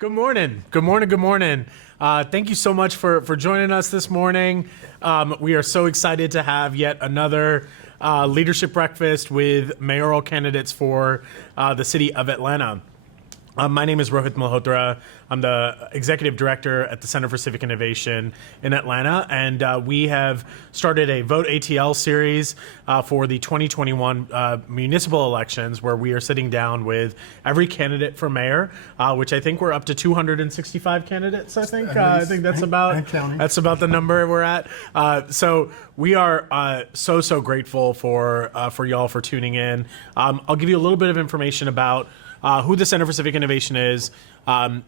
Good morning. Good morning. Good morning. Thank you so much for joining us this morning. We are so excited to have yet another leadership breakfast with mayoral candidates for the city of Atlanta. My name is Rohit Malhotra. I'm the executive director at the Center for Civic Innovation in Atlanta, and we have started a Vote ATL series for the 2021 municipal elections, where we are sitting down with every candidate for mayor, which I think we're up to 265 candidates. I think that's about the number we're at. So we are so grateful for y'all for tuning in. I'll give you a little bit of information about who the Center for Civic Innovation is,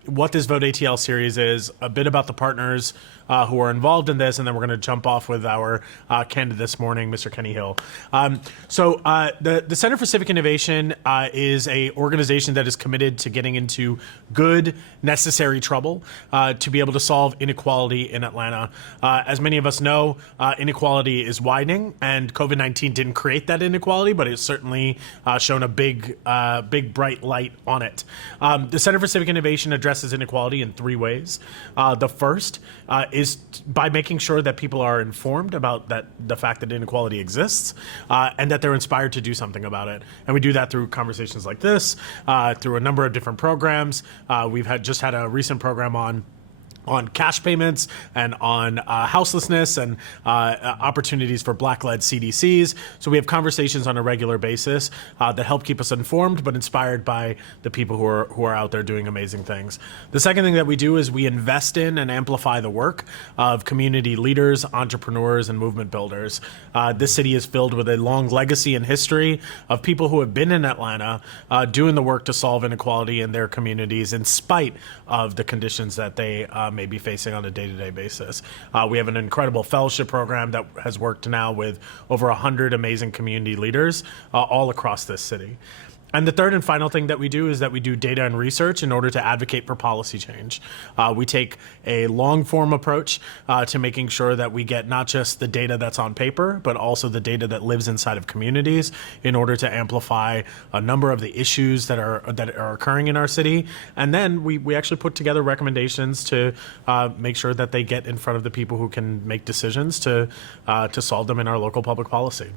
what this Vote ATL series is, a bit about the partners who are involved in this, and then we're going to jump off with our candidate this morning, Mr. Kenny Hill. The Center for Civic Innovation is a organization that is committed to getting into good, necessary trouble to be able to solve inequality in Atlanta. As many of us know, inequality is widening, and COVID-19 didn't create that inequality, but it's certainly shown a big bright light on it. The Center for Civic Innovation addresses inequality in three ways. The first is by making sure that people are informed about the fact that inequality exists, and that they're inspired to do something about it. And we do that through conversations like this, through a number of different programs. We've just had a recent program on cash payments and on houselessness and opportunities for Black-led CDCs. So we have conversations on a regular basis that help keep us informed but inspired by the people who are out there doing amazing things. The second thing that we do is we invest in and amplify the work of community leaders, entrepreneurs, and movement builders. This city is filled with a long legacy and history of people who have been in Atlanta doing the work to solve inequality in their communities in spite of the conditions that they may be facing on a day-to-day basis. We have an incredible fellowship program that has worked now with over 100 amazing community leaders all across this city. And the third and final thing that we do is that we do data and research in order to advocate for policy change. We take a long-form approach to making sure that we get not just the data that's on paper, but also the data that lives inside of communities in order to amplify a number of the issues that are occurring in our city. And then we actually put together recommendations to make sure that they get in front of the people who can make decisions to solve them in our local public policy.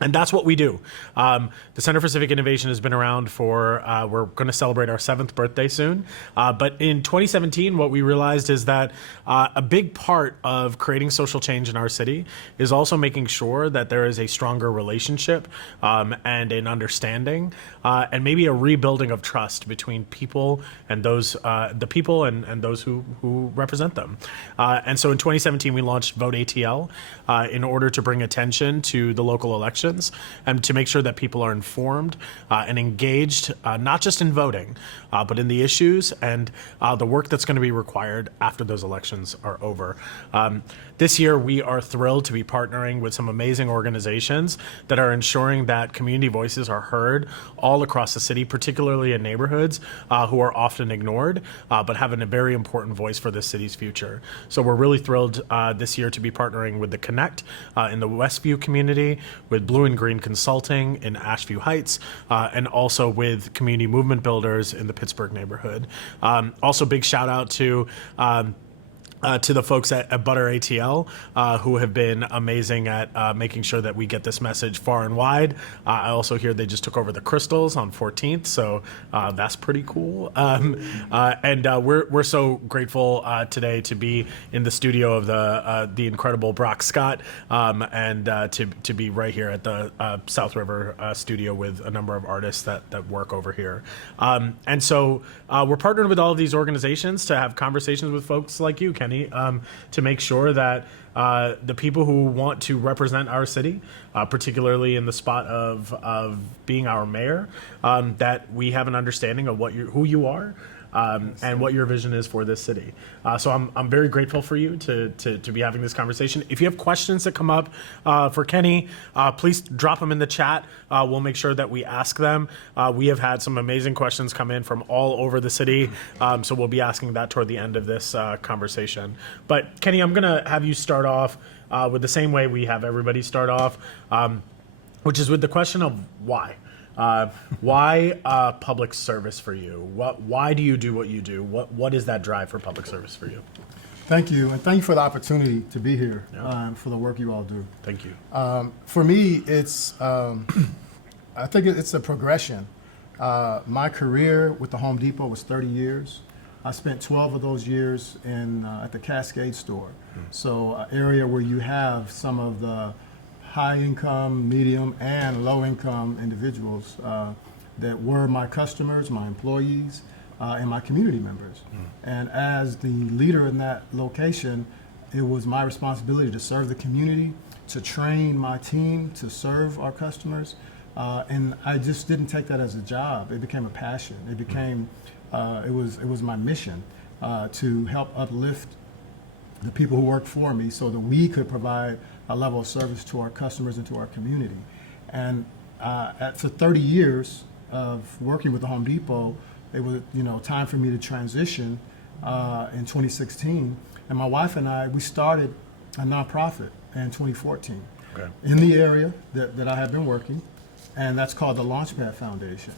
And that's what we do. The Center for Civic Innovation has been around for, we're going to celebrate our 7th birthday soon. But in 2017, what we realized is that a big part of creating social change in our city is also making sure that there is a stronger relationship and an understanding and maybe a rebuilding of trust between people and those, the people and those who represent them. And so in 2017, we launched Vote ATL in order to bring attention to the local elections and to make sure that people are informed and engaged, not just in voting, but in the issues and the work that's going to be required after those elections are over. This year, we are thrilled to be partnering with some amazing organizations that are ensuring that community voices are heard all across the city, particularly in neighborhoods who are often ignored, but have a very important voice for this city's future. So we're really thrilled this year to be partnering with the Connect in the Westview community, with Blue and Green Consulting in Ashview Heights, and also with community movement builders in the Pittsburgh neighborhood. Also, big shout out to the folks at Butter ATL who have been amazing at making sure that we get this message far and wide. I also hear they just took over the Crystals on 14th, so that's pretty cool. We're so grateful today to be in the studio of the incredible Brock Scott and to be right here at the South River studio with a number of artists that work over here. So we're partnered with all of these organizations to have conversations with folks like you, Kenny, to make sure that the people who want to represent our city, particularly in the spot of being our mayor, that we have an understanding of who you are, and what your vision is for this city. So I'm very grateful for you to be having this conversation. If you have questions that come up for Kenny, please drop them in the chat. We'll make sure that we ask them. We have had some amazing questions come in from all over the city, so we'll be asking that toward the end of this conversation. But Kenny, I'm going to have you start off with the same way we have everybody start off, which is with the question of why. Why public service for you? Why do you do what you do? What is that drive for public service for you? Thank you, and thank you for the opportunity to be here, for the work you all do. Thank you. For me, it's I think it's a progression. My career with the Home Depot was 30 years. I spent 12 of those years at the Cascade store. So an area where you have some of the high income, medium, and low income individuals that were my customers, my employees, and my community members. And as the leader in that location, it was my responsibility to serve the community, to train my team to serve our customers. And I just didn't take that as a job. It became a passion. It became, it was my mission to help uplift the people who worked for me so that we could provide a level of service to our customers and to our community. And for 30 years of working with the Home Depot, it was time for me to transition in 2016. And my wife and I, we started a nonprofit in 2014 in the area that I have been working, and that's called the Launchpad Foundation.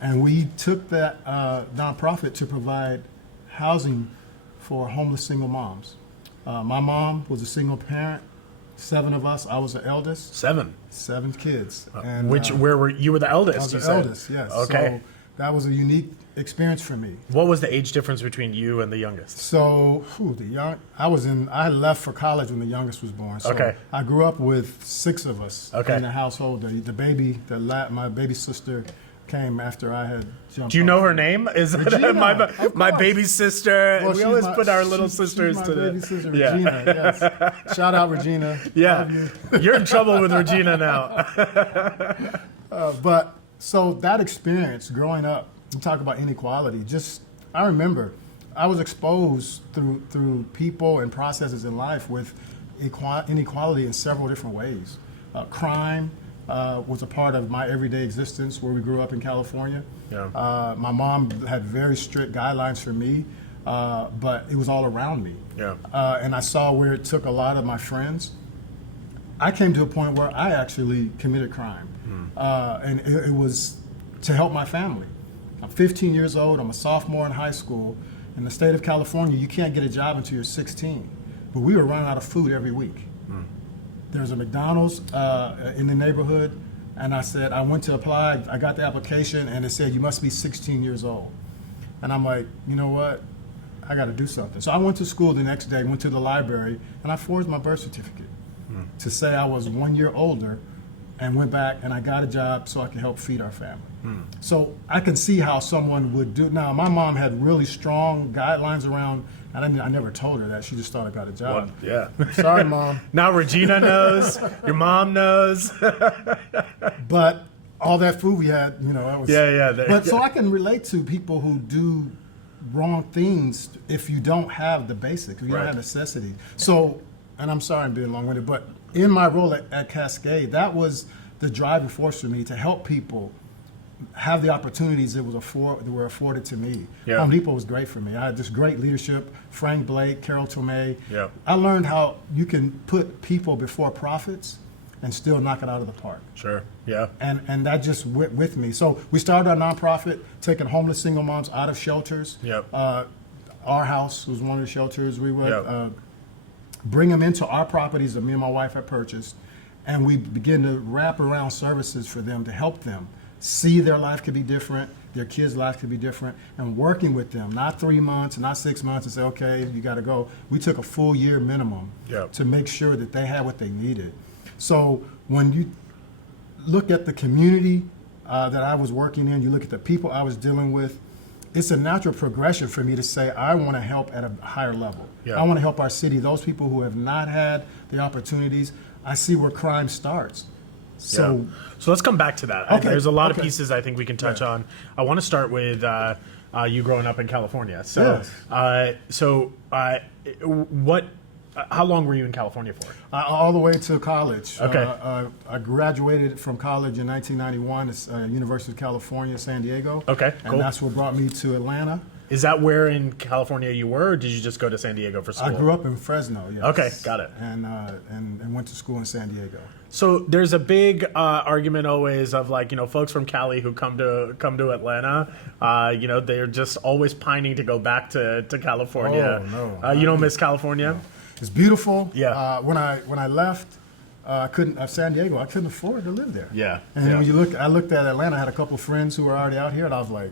And we took that nonprofit to provide housing for homeless single moms. My mom was a single parent, 7 of us. I was the eldest. 7 kids. And, where were you? Were the eldest? I was the eldest, yes. Okay. So that was a unique experience for me. What was the age difference between you and the youngest? So, I left for college when the youngest was born. So I grew up with 6 of us in the household. My baby sister came after I had jumped. Do you know her name? Is Regina, my baby sister? Well, we always put our little sisters she's to my baby sister, Regina. Yes. Shout out, Regina. Yeah, Love you. You're in trouble with Regina now. But so that experience growing up, you talk about inequality. I remember I was exposed through people and processes in life with inequality in several different ways. Crime was a part of my everyday existence where we grew up in California. Yeah. My mom had very strict guidelines for me, but it was all around me. Yeah. And I saw where it took a lot of my friends. I came to a point where I actually committed crime, and it was to help my family. I'm 15 years old, I'm a sophomore in high school. In the state of California, you can't get a job until you're 16. But we were running out of food every week. There's a McDonald's in the neighborhood, and I went to apply, I got the application, and it said, you must be 16 years old. And I'm like, you know what, I gotta do something. So I went to school the next day, went to the library, and I forged my birth certificate to say I was 1 year older, and went back and I got a job so I could help feed our family. So I can see how someone would do. Now, my mom had really strong guidelines around, and I never told her that. She just thought I got a job. What? Yeah. Sorry, Mom. Now Regina knows. Your mom knows. But all that food we had, that was. But so I can relate to people who do wrong things if you don't have the basics, if you don't have necessity. So, and I'm sorry I'm being long-winded, but in my role at Cascade, that was the driving force for me to help people have the opportunities that were afforded to me. Yeah. Home Depot was great for me. I had this great leadership, Frank Blake, Carol Tomei. Yeah. I learned how you can put people before profits and still knock it out of the park. Sure, yeah. And that just went with me. So we started our nonprofit, taking homeless single moms out of shelters. Yep. Our house was one of the shelters. We would bring them into our properties that me and my wife had purchased, and we begin to wrap around services for them to help them see their life could be different, their kids' life could be different, and working with them, not 3 months, not 6 months, and say, okay, you got to go. We took a full year minimum to make sure that they had what they needed. So when you look at the community that I was working in, you look at the people I was dealing with, it's a natural progression for me to say, I want to help at a higher level. Yeah. I want to help our city, those people who have not had the opportunities. I see where crime starts. So let's come back to that. Okay. There's a lot of pieces I think we can touch on. I want to start with you growing up in California. So, how long were you in California for? All the way to college. Okay. I graduated from college in 1991 at University of California, San Diego. Okay, and that's what brought me to Atlanta. Is that where in California you were, or did you just go to San Diego for school? I grew up in Fresno, yes. Okay, got it. And went to school in San Diego. So there's a big argument always of like, folks from Cali who come to Atlanta, they're just always pining to go back to California. Oh, no. You don't miss California? It's beautiful. Yeah. When I left, I couldn't San Diego. I couldn't afford to live there. Yeah. And then when I looked at Atlanta. I had a couple of friends who were already out here, and I was like,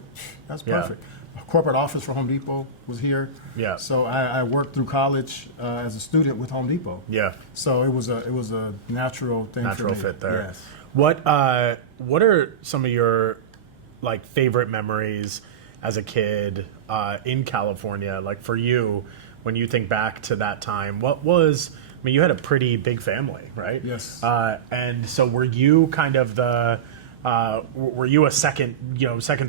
that's perfect. A corporate office for Home Depot was here. Yeah. So I worked through college as a student with Home Depot. Yeah. So it was a natural thing. Natural for me. fit there. Yes. What are some of your like favorite memories as a kid in California? Like for you, when you think back to that time, what was? I mean, you had a pretty big family, right? Yes. And so were you kind of the? Were you a second,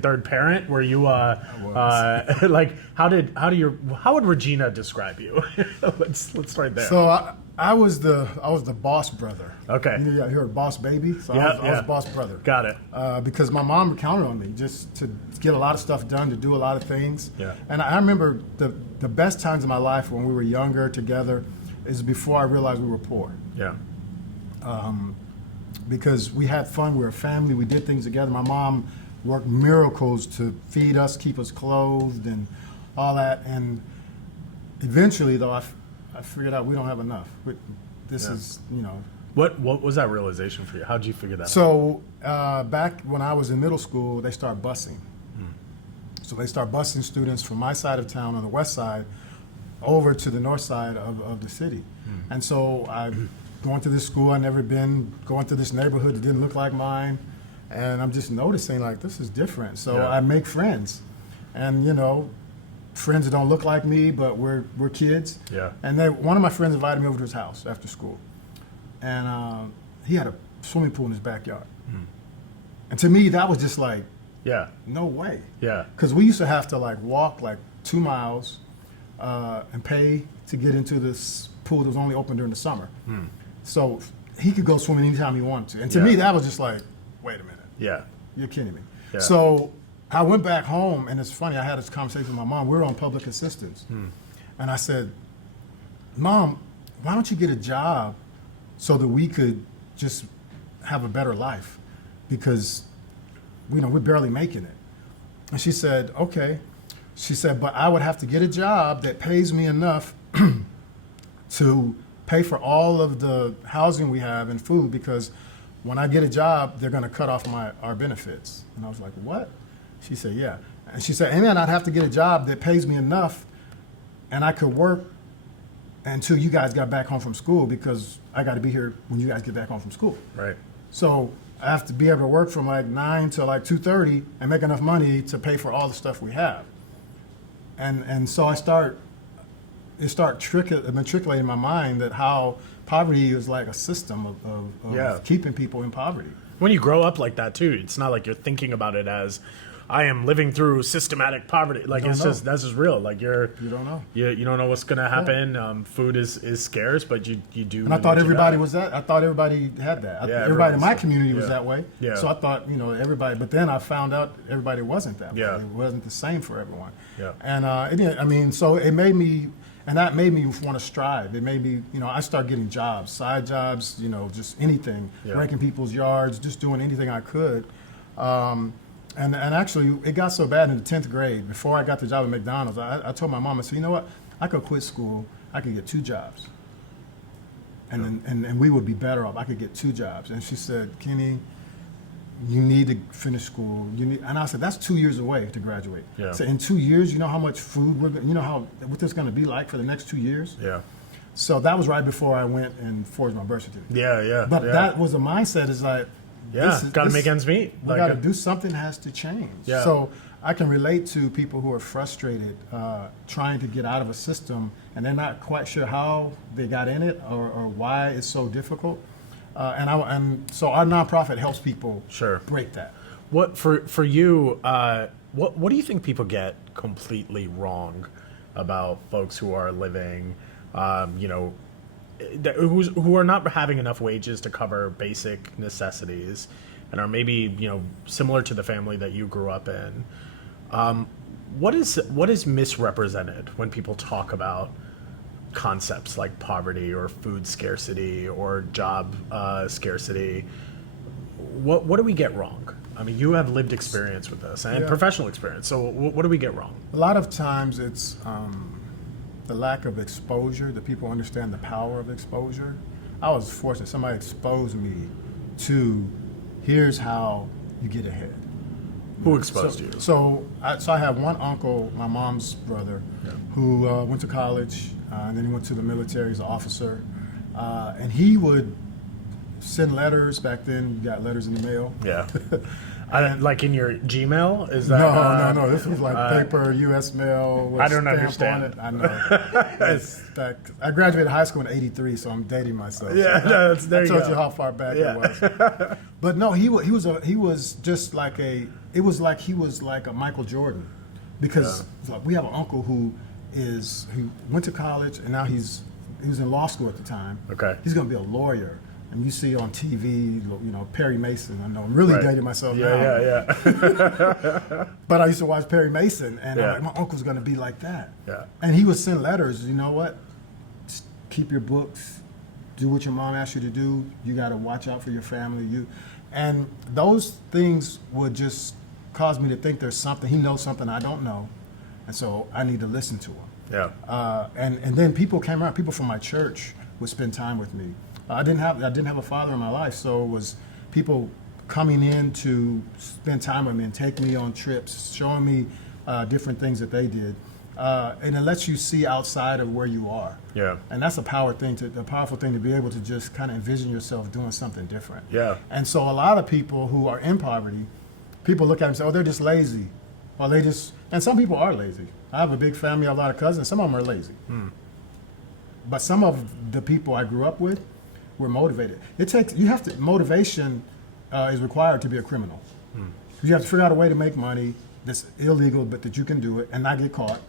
third parent? Were you like how would Regina describe you? let's start there. So I was the boss brother. Okay. You heard boss baby. So I was boss brother. Got it. Because my mom counted on me just to get a lot of stuff done, to do a lot of things. Yeah. And I remember the best times of my life when we were younger together is before I realized we were poor. Yeah. Because we had fun, we were a family, we did things together. My mom worked miracles to feed us, keep us clothed, and all that. And eventually, though, I figured out we don't have enough. This is. What was that realization for you? How did you figure that out? So back when I was in middle school, they started busing. So they start busing students from my side of town on the west side over to the north side of the city. And so I going to this school I'd never been, going to this neighborhood that didn't look like mine, and I'm just noticing like this is different. So I make friends, and friends that don't look like me, but we're kids. Yeah. And one of my friends invited me over to his house after school, and he had a swimming pool in his backyard. And to me, that was just like, no way. Yeah. Because we used to have to like walk like 2 miles and pay to get into this pool that was only open during the summer. So he could go swimming anytime he wanted to. And to me, that was just like, wait a minute. Yeah. You're kidding me. Yeah. So I went back home, and it's funny, I had this conversation with my mom. We were on public assistance. And I said, Mom, why don't you get a job so that we could just have a better life? Because, we're barely making it. And she said, okay. She said, but I would have to get a job that pays me enough to pay for all of the housing we have and food, because when I get a job, they're going to cut off our benefits. And I was like, what? She said, yeah. And she said, and then I'd have to get a job that pays me enough and I could work until you guys got back home from school, because I got to be here when you guys get back home from school. Right. So I have to be able to work from like 9 to like 2:30 and make enough money to pay for all the stuff we have. And so it started matriculating in my mind that how poverty is like a system of keeping people in poverty. When you grow up like that too, it's not like you're thinking about it as I am living through systematic poverty. Like that's just real. Like you don't know. You don't know what's gonna happen. Food is scarce, but you do. And I thought everybody was that. I thought everybody had that. Everybody in my community was that way. Yeah. So I thought everybody. But then I found out everybody wasn't that way. Yeah. It wasn't the same for everyone. Yeah. And it didn't. I mean, so it made me. And that made me want to strive. It made me, I started getting jobs, side jobs, just anything, raking people's yards, just doing anything I could. And actually, it got so bad in the 10th grade, before I got the job at McDonald's, I told my mom, I said, you know what, I could quit school, I could get 2 jobs. And we would be better off. I could get 2 jobs. And she said, Kenny, you need to finish school. And I said, that's 2 years away to graduate. Yeah. So in 2 years, you know how much food, what this is going to be like for the next 2 years? Yeah. So that was right before I went and forged my birth certificate. Yeah. But that was the mindset, is like, got to make ends meet. We got to do something, has to change. Yeah. So I can relate to people who are frustrated trying to get out of a system, and they're not quite sure how they got in it or why it's so difficult. And so our nonprofit helps people break that. What for you? What do you think people get completely wrong about folks who are living, who are not having enough wages to cover basic necessities, and are maybe similar to the family that you grew up in? what is misrepresented when people talk about concepts like poverty or food scarcity or job scarcity? What do we get wrong? I mean, you have lived experience with this and professional experience. So what do we get wrong? A lot of times it's the lack of exposure, that people understand the power of exposure. I was fortunate. Somebody exposed me to, here's how you get ahead. Who exposed you? So I have one uncle, my mom's brother, who went to college, and then he went to the military as an officer. And he would send letters. Back then, you got letters in the mail. Yeah. Like in your Gmail? Is that No. This was like paper, U.S. mail. With I don't stamp understand. on it. I know. I graduated high school in '83, so I'm dating myself. Yeah, So there I you told go. you how far back it was. But no, he was just like he was like a Michael Jordan, because like, we have an uncle who went to college and now he was in law school at the time. Okay. He's going to be a lawyer. And you see on TV, Perry Mason. I know I'm really dating myself now. Yeah. But I used to watch Perry Mason, and Yeah. I'm like, my uncle's going to be like that. Yeah. And he would send letters. You know what? Just keep your books. Do what your mom asked you to do. You got to watch out for your family. And those things would just cause me to think there's something. He knows something I don't know, and so I need to listen to him. Yeah. And then people came around. People from my church would spend time with me. I didn't have a father in my life, so it was people coming in to spend time with me and take me on trips, showing me different things that they did, and it lets you see outside of where you are. Yeah. And that's a powerful thing to be able to just kind of envision yourself doing something different. Yeah. And so a lot of people who are in poverty, people look at them and say, "Oh, they're just lazy," or and some people are lazy. I have a big family, I have a lot of cousins. Some of them are lazy. But some of the people I grew up with were motivated. Motivation is required to be a criminal. You have to figure out a way to make money that's illegal, but that you can do it and not get caught.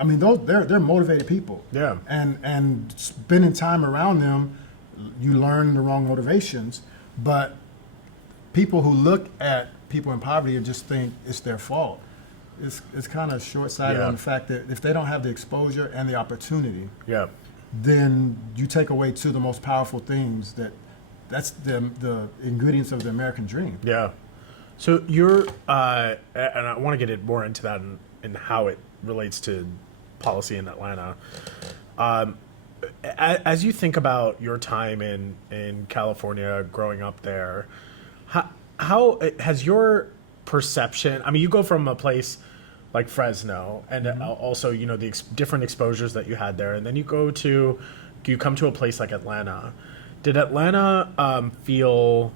I mean, they're motivated people. Yeah. And spending time around them, you learn the wrong motivations. But people who look at people in poverty and just think it's their fault, it's kind of short-sighted on the fact that if they don't have the exposure and the opportunity, then you take away two of the most powerful things that's the ingredients of the American dream. Yeah. So you're, and I want to get more into that and how it relates to policy in Atlanta. As you think about your time in California, growing up there, how has your perception, I mean, you go from a place like Fresno, and also, the different exposures that you had there, and then you come to a place like Atlanta. Did Atlanta feel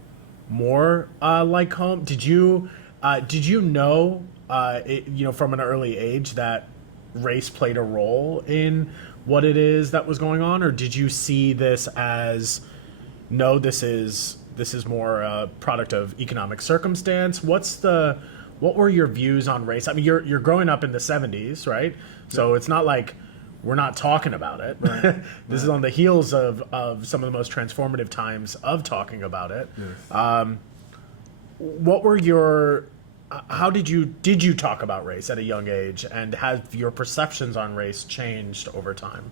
more like home? Did you know, from an early age that race played a role in what it is that was going on, or did you see this as, no, this is more a product of economic circumstance? What were your views on race? I mean, you're growing up in the 70s, right? So it's not like we're not talking about it. Right. This is on the heels of some of the most transformative times of talking about it. Yes. What were how did you talk about race at a young age, and have your perceptions on race changed over time?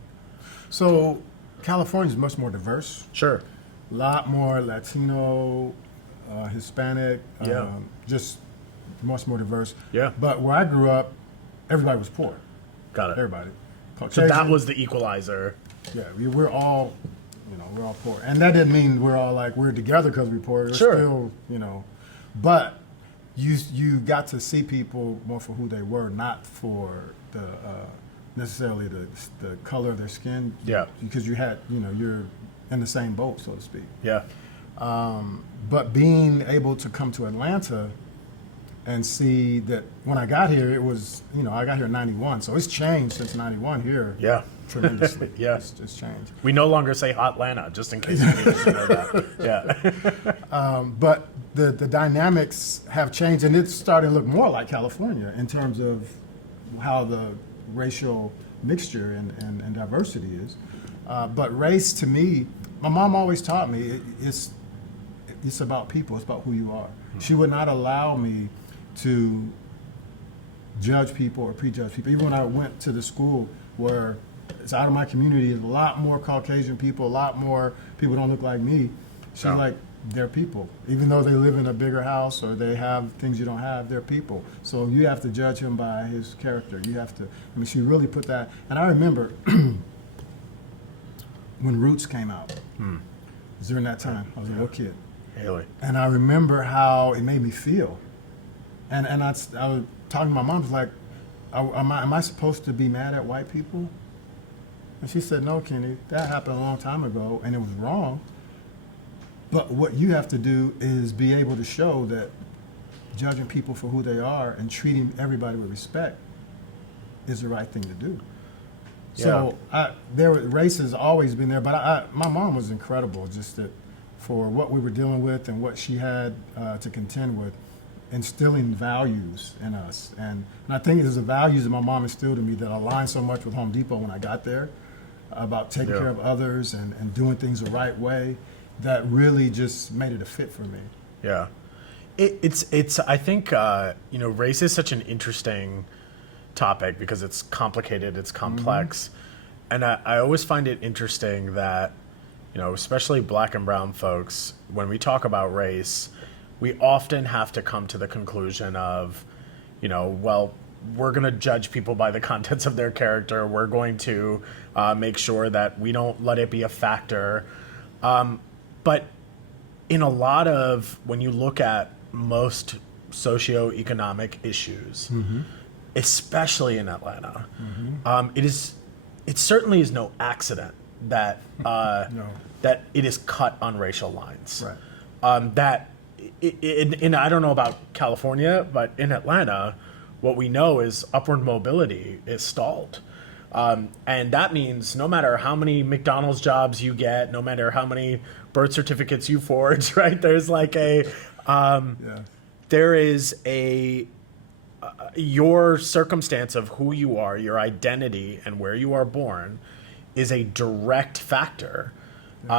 So California is much more diverse. Sure. A lot more Latino, Hispanic, just much more diverse. Yeah. But where I grew up, everybody was poor. Got it. Everybody. So that was the equalizer. Yeah, we're all poor. And that didn't mean we're all like, we're together because we're poor. We're still, but you got to see people more for who they were, not for the necessarily the color of their skin. Yeah. Because you had, you're in the same boat, so to speak. Yeah. But being able to come to Atlanta and see that when I got here, it was, I got here in 91, so it's changed since 91 here. Yeah. Tremendously. Yeah. It's changed. We no longer say Hotlanta, just in case you need to know that. Yeah. But the dynamics have changed, and it's starting to look more like California in terms of how the racial mixture and diversity is. But race, to me, my mom always taught me, it's about people. It's about who you are. She would not allow me to judge people or prejudge people. Even when I went to the school where it's out of my community, there's a lot more Caucasian people, a lot more people don't look like me. She's like, they're people. Even though they live in a bigger house or they have things you don't have, they're people. So you have to judge him by his character. You have to, I mean, she really put that. And I remember when Roots came out, it was during that time. I was a little kid. Really? And I remember how it made me feel. And I was talking to my mom, I was like, am I supposed to be mad at white people? And she said, no, Kenny, that happened a long time ago and it was wrong. But what you have to do is be able to show that judging people for who they are and treating everybody with respect is the right thing to do. Yeah. So race has always been there, but my mom was incredible just for what we were dealing with and what she had to contend with, instilling values in us. And I think it was the values that my mom instilled in me that aligned so much with Home Depot when I got there, about taking care of others and doing things the right way, that really just made it a fit for me. Yeah. It's I think, race is such an interesting topic because it's complicated, it's complex. And I always find it interesting that, especially black and brown folks, when we talk about race, we often have to come to the conclusion of, well, we're going to judge people by the contents of their character. We're going to make sure that we don't let it be a factor. But in a lot of, when you look at most socioeconomic issues, especially in Atlanta, it certainly is no accident that that it is cut on racial lines. Right. And I don't know about California, but in Atlanta, what we know is upward mobility is stalled. And that means no matter how many McDonald's jobs you get, no matter how many birth certificates you forge, right? There's like there is your circumstance of who you are, your identity, and where you are born is a direct factor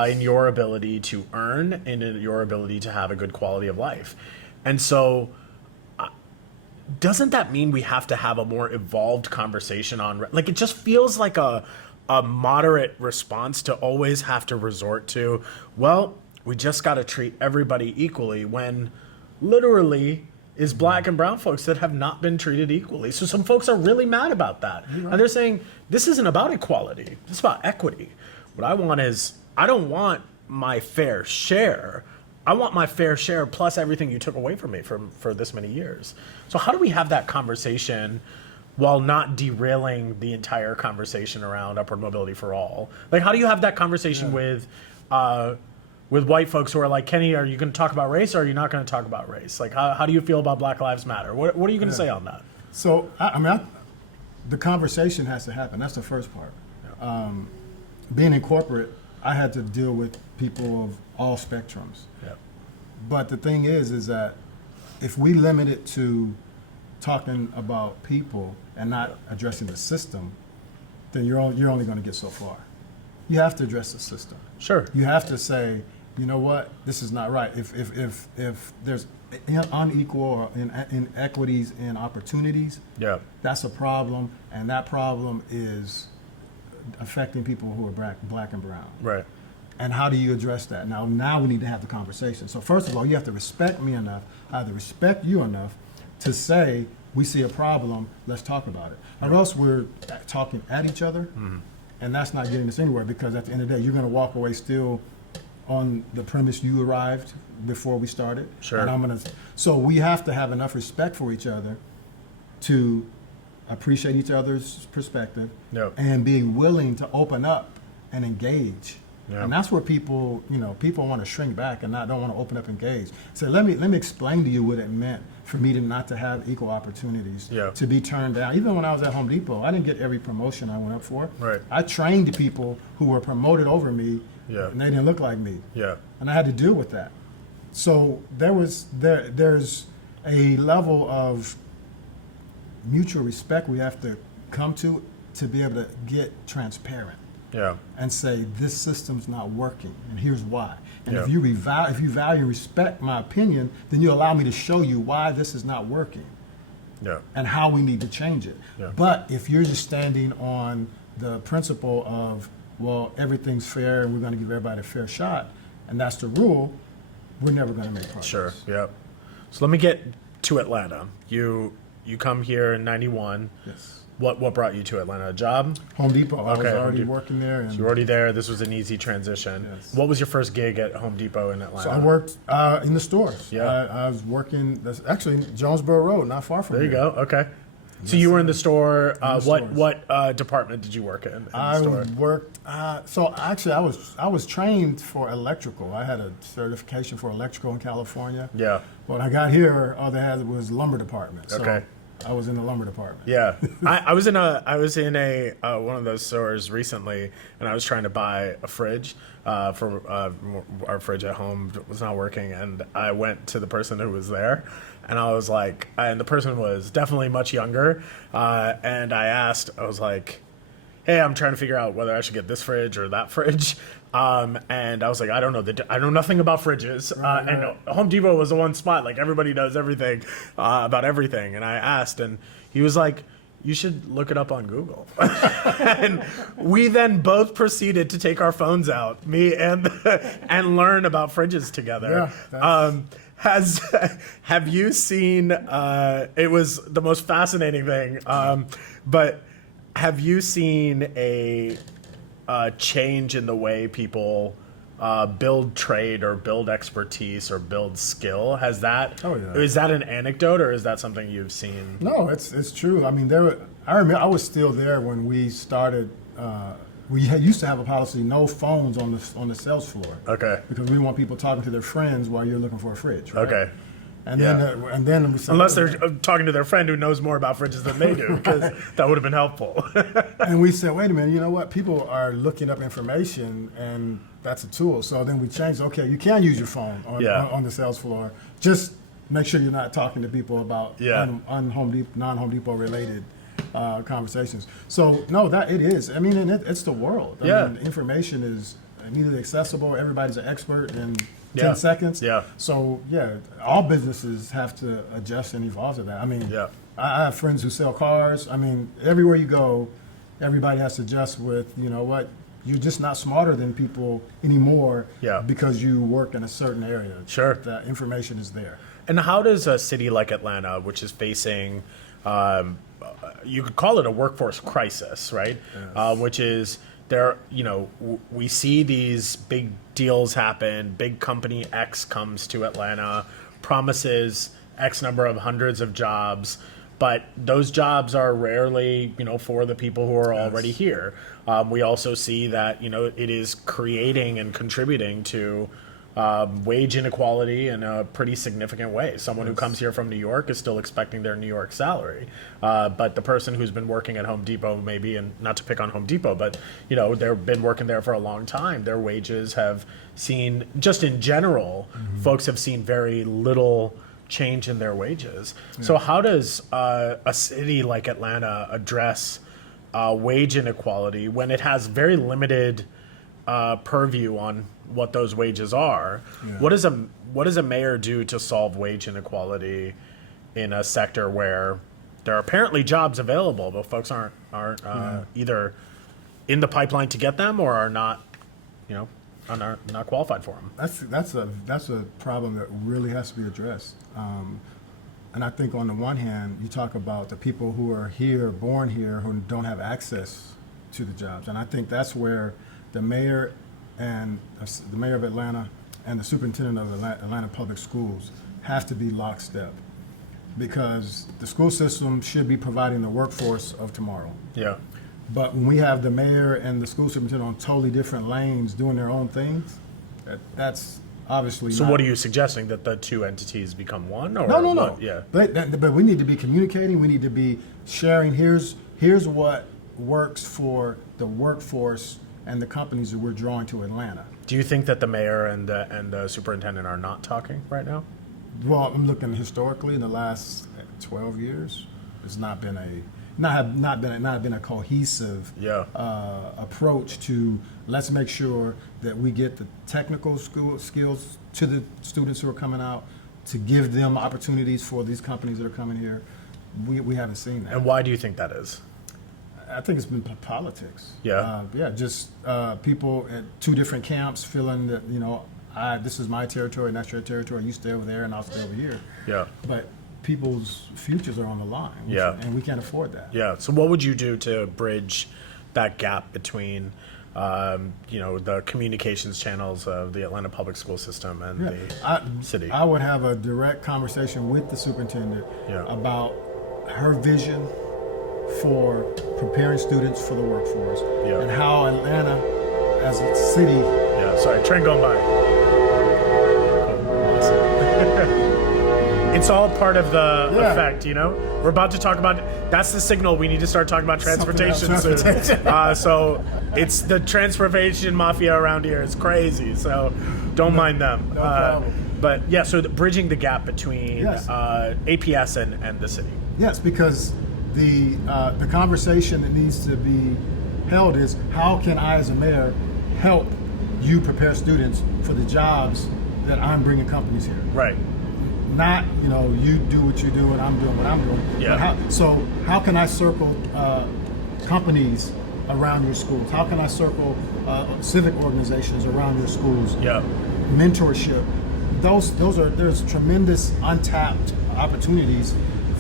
in your ability to earn and in your ability to have a good quality of life. And so doesn't that mean we have to have a more evolved conversation on, like, it just feels like a moderate response to always have to resort to, well, we just got to treat everybody equally, when literally is black and brown folks that have not been treated equally. So some folks are really mad about that. Right. And they're saying, this isn't about equality, it's about equity. What I want is, I don't want my fair share. I want my fair share plus everything you took away from me for this many years. So how do we have that conversation while not derailing the entire conversation around upward mobility for all? Like, how do you have that conversation with white folks who are like, Kenny, are you going to talk about race or are you not going to talk about race? Like, how do you feel about Black Lives Matter? What are you going to say on that? So, the conversation has to happen. That's the first part. Yeah. Being in corporate, I had to deal with people of all spectrums. Yeah. But the thing is that if we limit it to talking about people and not addressing the system, then you're only going to get so far. You have to address the system. Sure. You have to say, you know what, this is not right. If there's unequal or inequities in opportunities, that's a problem, and that problem is affecting people who are black and brown. Right. And how do you address that? Now we need to have the conversation. So first of all, you have to respect me enough, I have to respect you enough to say, we see a problem, let's talk about it. Or else we're talking at each other, and that's not getting us anywhere, because at the end of the day, you're going to walk away still on the premise you arrived before we started. Sure. And so we have to have enough respect for each other to appreciate each other's perspective and be willing to open up and engage. Yeah. And that's where people want to shrink back and don't want to open up and engage. So let me explain to you what it meant for me not to have equal opportunities, to be turned down. Even when I was at Home Depot, I didn't get every promotion I went up for. Right. I trained people who were promoted over me, and they didn't look like me. Yeah. And I had to deal with that. So there's a level of mutual respect we have to come to be able to get transparent. Yeah. And say, this system's not working, and here's why. And if you value and respect my opinion, then you allow me to show you why this is not working. Yeah. and how we need to change it. Yeah. But if you're just standing on the principle of, well, everything's fair and we're going to give everybody a fair shot, and that's the rule, we're never going to make progress. Sure. Yep. So let me get to Atlanta. You come here in '91. Yes. What brought you to Atlanta? A job? Home Depot. I was Okay, Home already Depot. working there. And You're already there. This was an easy transition. Yes. What was your first gig at Home Depot in Atlanta? so I worked in the stores. Yeah. I was working, that's actually Jonesboro Road, not far from There you here. go. Okay. So you were in the store. the What stores. department did you work in the I store? worked. So actually, I was trained for electrical. I had a certification for electrical in California. Yeah. When I got here, all they had was lumber department. So Okay. I was in the lumber department. Yeah, I was in a one of those stores recently, and I was trying to buy a fridge for our fridge at home was not working, and I went to the person who was there, and I was like, and the person was definitely much younger, and I asked, I was like, hey, I'm trying to figure out whether I should get this fridge or that fridge. And I was like, I don't know. I know nothing about fridges. And Home Depot was the one spot, like everybody knows everything about everything. And I asked, and he was like, you should look it up on Google. And we then both proceeded to take our phones out, me and learn about fridges together. Yeah, Have you seen, it was the most fascinating thing, but have you seen a change in the way people build trade or build expertise or build skill? Has that, Oh, yeah. is that an anecdote or is that something you've seen? No, it's true. I mean, I remember I was still there when we started. Used to have a policy: no phones on the sales floor. Okay. Because we didn't want people talking to their friends while you're looking for a fridge. Right? Okay. And Yeah. then we said, Unless they're talking to their friend who knows more about fridges than they do, because that would have been helpful. and we said, wait a minute, you know what? People are looking up information, and that's a tool. So then we changed. Okay, you can use your phone on the sales floor. Just make sure you're not talking to people about non-Home Depot related conversations. So no, that it is. I mean, and it's the world. I mean, information is immediately accessible. Everybody's an expert in 10 seconds. Yeah. So yeah, all businesses have to adjust and evolve to that. I mean, I have friends who sell cars. I mean, everywhere you go, everybody has to adjust with, you know what, you're just not smarter than people anymore because you work in a certain area. Sure. That information is there. And how does a city like Atlanta, which is facing, you could call it a workforce crisis, right? Yes. Which is there, we see these big deals happen. Big company X comes to Atlanta, promises X number of hundreds of jobs, but those jobs are rarely, for the people who are already here. We also see that, it is creating and contributing to wage inequality in a pretty significant way. Someone who comes here from New York is still expecting their New York salary. But the person who's been working at Home Depot, maybe, and not to pick on Home Depot, but, they've been working there for a long time. Their wages have seen, just in general, folks have seen very little change in their wages. So how does a city like Atlanta address wage inequality when it has very limited purview on what those wages are? What does a mayor do to solve wage inequality in a sector where there are apparently jobs available, but folks aren't either in the pipeline to get them or are not, are not qualified for them? That's a problem that really has to be addressed. And I think on the one hand, you talk about the people who are here, born here, who don't have access to the jobs, and I think that's where the mayor of Atlanta and the superintendent of Atlanta Public Schools have to be lockstep, because the school system should be providing the workforce of tomorrow. Yeah. But when we have the mayor and the school superintendent on totally different lanes doing their own things, that's obviously So not. what are you suggesting, that the two entities become one? Or No. what? Yeah. But we need to be communicating. We need to be sharing. Here's what works for the workforce and the companies that we're drawing to Atlanta. Do you think that the mayor and the superintendent are not talking right now? Well, I'm looking historically in the last 12 years. It's not been a cohesive approach to let's make sure that we get the technical skills to the students who are coming out, to give them opportunities for these companies that are coming here. we haven't seen that. And why do you think that is? I think it's been politics. Yeah. Just people at two different camps feeling that, this is my territory and that's your territory. You stay over there and I'll stay over here. Yeah. But people's futures are on the line. Yeah. And we can't afford that. Yeah. So what would you do to bridge that gap between, the communications channels of the Atlanta public school system and the city? I would have a direct conversation with the superintendent about her vision for preparing students for the workforce and how Atlanta as a city. Yeah, sorry, train going by. It's all part of the effect, We're about to talk about, that's the signal, we need to start talking about transportation soon. So it's the transportation mafia around here is crazy, so don't mind them. No problem. But yeah, so bridging the gap between APS and the city. Yes, because the conversation that needs to be held is how can I as a mayor help you prepare students for the jobs that I'm bringing companies here. Right. Not, you do what you do and I'm doing what I'm doing. Yeah. But how can I circle companies around your schools? How can I circle civic organizations around your schools? Yeah. Mentorship. There's tremendous untapped opportunities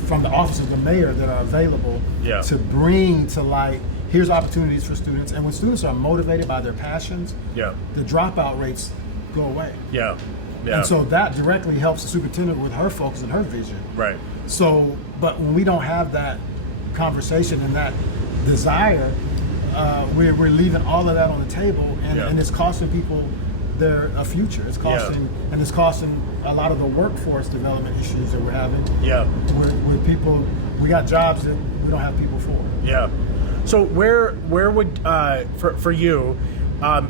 from the office of the mayor that are available to bring to light. Here's opportunities for students, and when students are motivated by their passions, the dropout rates go away. Yeah. And so that directly helps the superintendent with her focus and her vision. Right. So, but when we don't have that conversation and that desire, we're leaving all of that on the table, and it's costing people a future. It's costing, and it's costing a lot of the workforce development issues that we're having. Yeah. With people, we got jobs that we don't have people for. Yeah. So where would for you?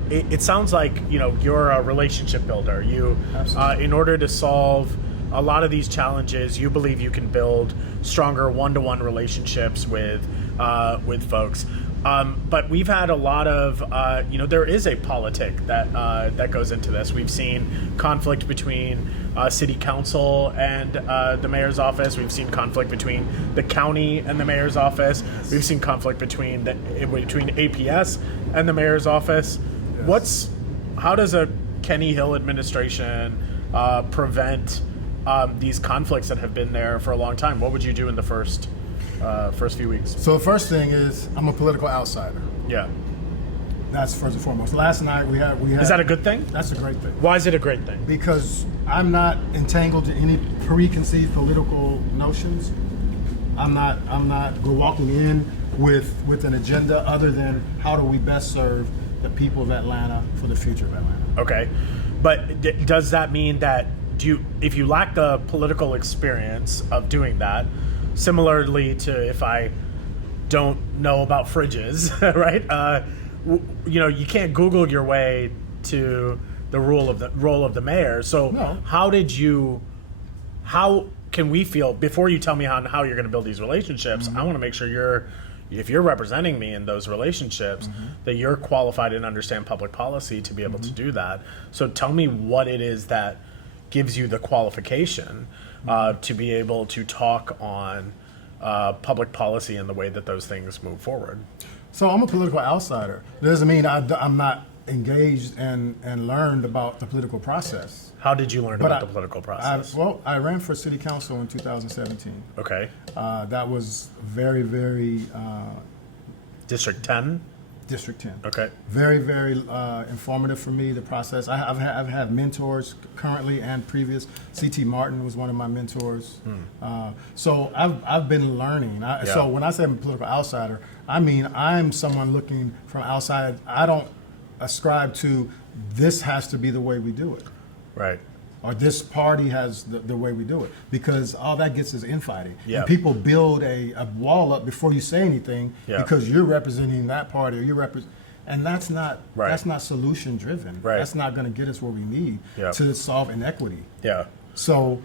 It sounds like you're a relationship builder. You, in order to solve a lot of these challenges, you believe you can build stronger one-to-one relationships with folks. But we've had a lot of, there is a politic that goes into this. We've seen conflict between city council and the mayor's office. We've seen conflict between the county and the mayor's office. We've seen conflict between APS and the mayor's office. How does a Kenny Hill administration prevent these conflicts that have been there for a long time? What would you do in the first few weeks? So the first thing is I'm a political outsider. Yeah. That's first and foremost. Last night we had. Is that a good thing? That's a great thing. Why is it a great thing? Because I'm not entangled in any preconceived political notions. I'm not walking in with an agenda other than how do we best serve the people of Atlanta for the future of Atlanta. Okay. But does that mean that if you lack the political experience of doing that, similarly to if I don't know about fridges, right? You can't Google your way to the role of the mayor. So no. How can we feel before you tell me how you're going to build these relationships? I want to make sure if you're representing me in those relationships, that you're qualified and understand public policy to be able to do that. So tell me what it is that gives you the qualification to be able to talk on public policy and the way that those things move forward. So I'm a political outsider. That doesn't mean I'm not engaged and learned about the political process. How did you learn about the political process? I ran for city council in 2017. Okay. That was very, very... District 10? District 10. Okay. Very, very informative for me, the process. I've had mentors currently and previous. C.T. Martin was one of my mentors. So I've been learning. So when I say I'm a political outsider, I mean I'm someone looking from outside. I don't ascribe to this has to be the way we do it. Right. Or this party has the way we do it. Because all that gets is infighting. Yeah. And people build a wall up before you say anything because you're representing that party or and that's not solution driven. Right. That's not going to get us where we need to solve inequity. Yeah. So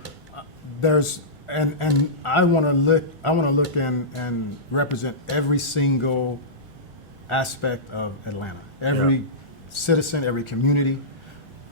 there's and I want to look and represent every single aspect of Atlanta. Every citizen, every community.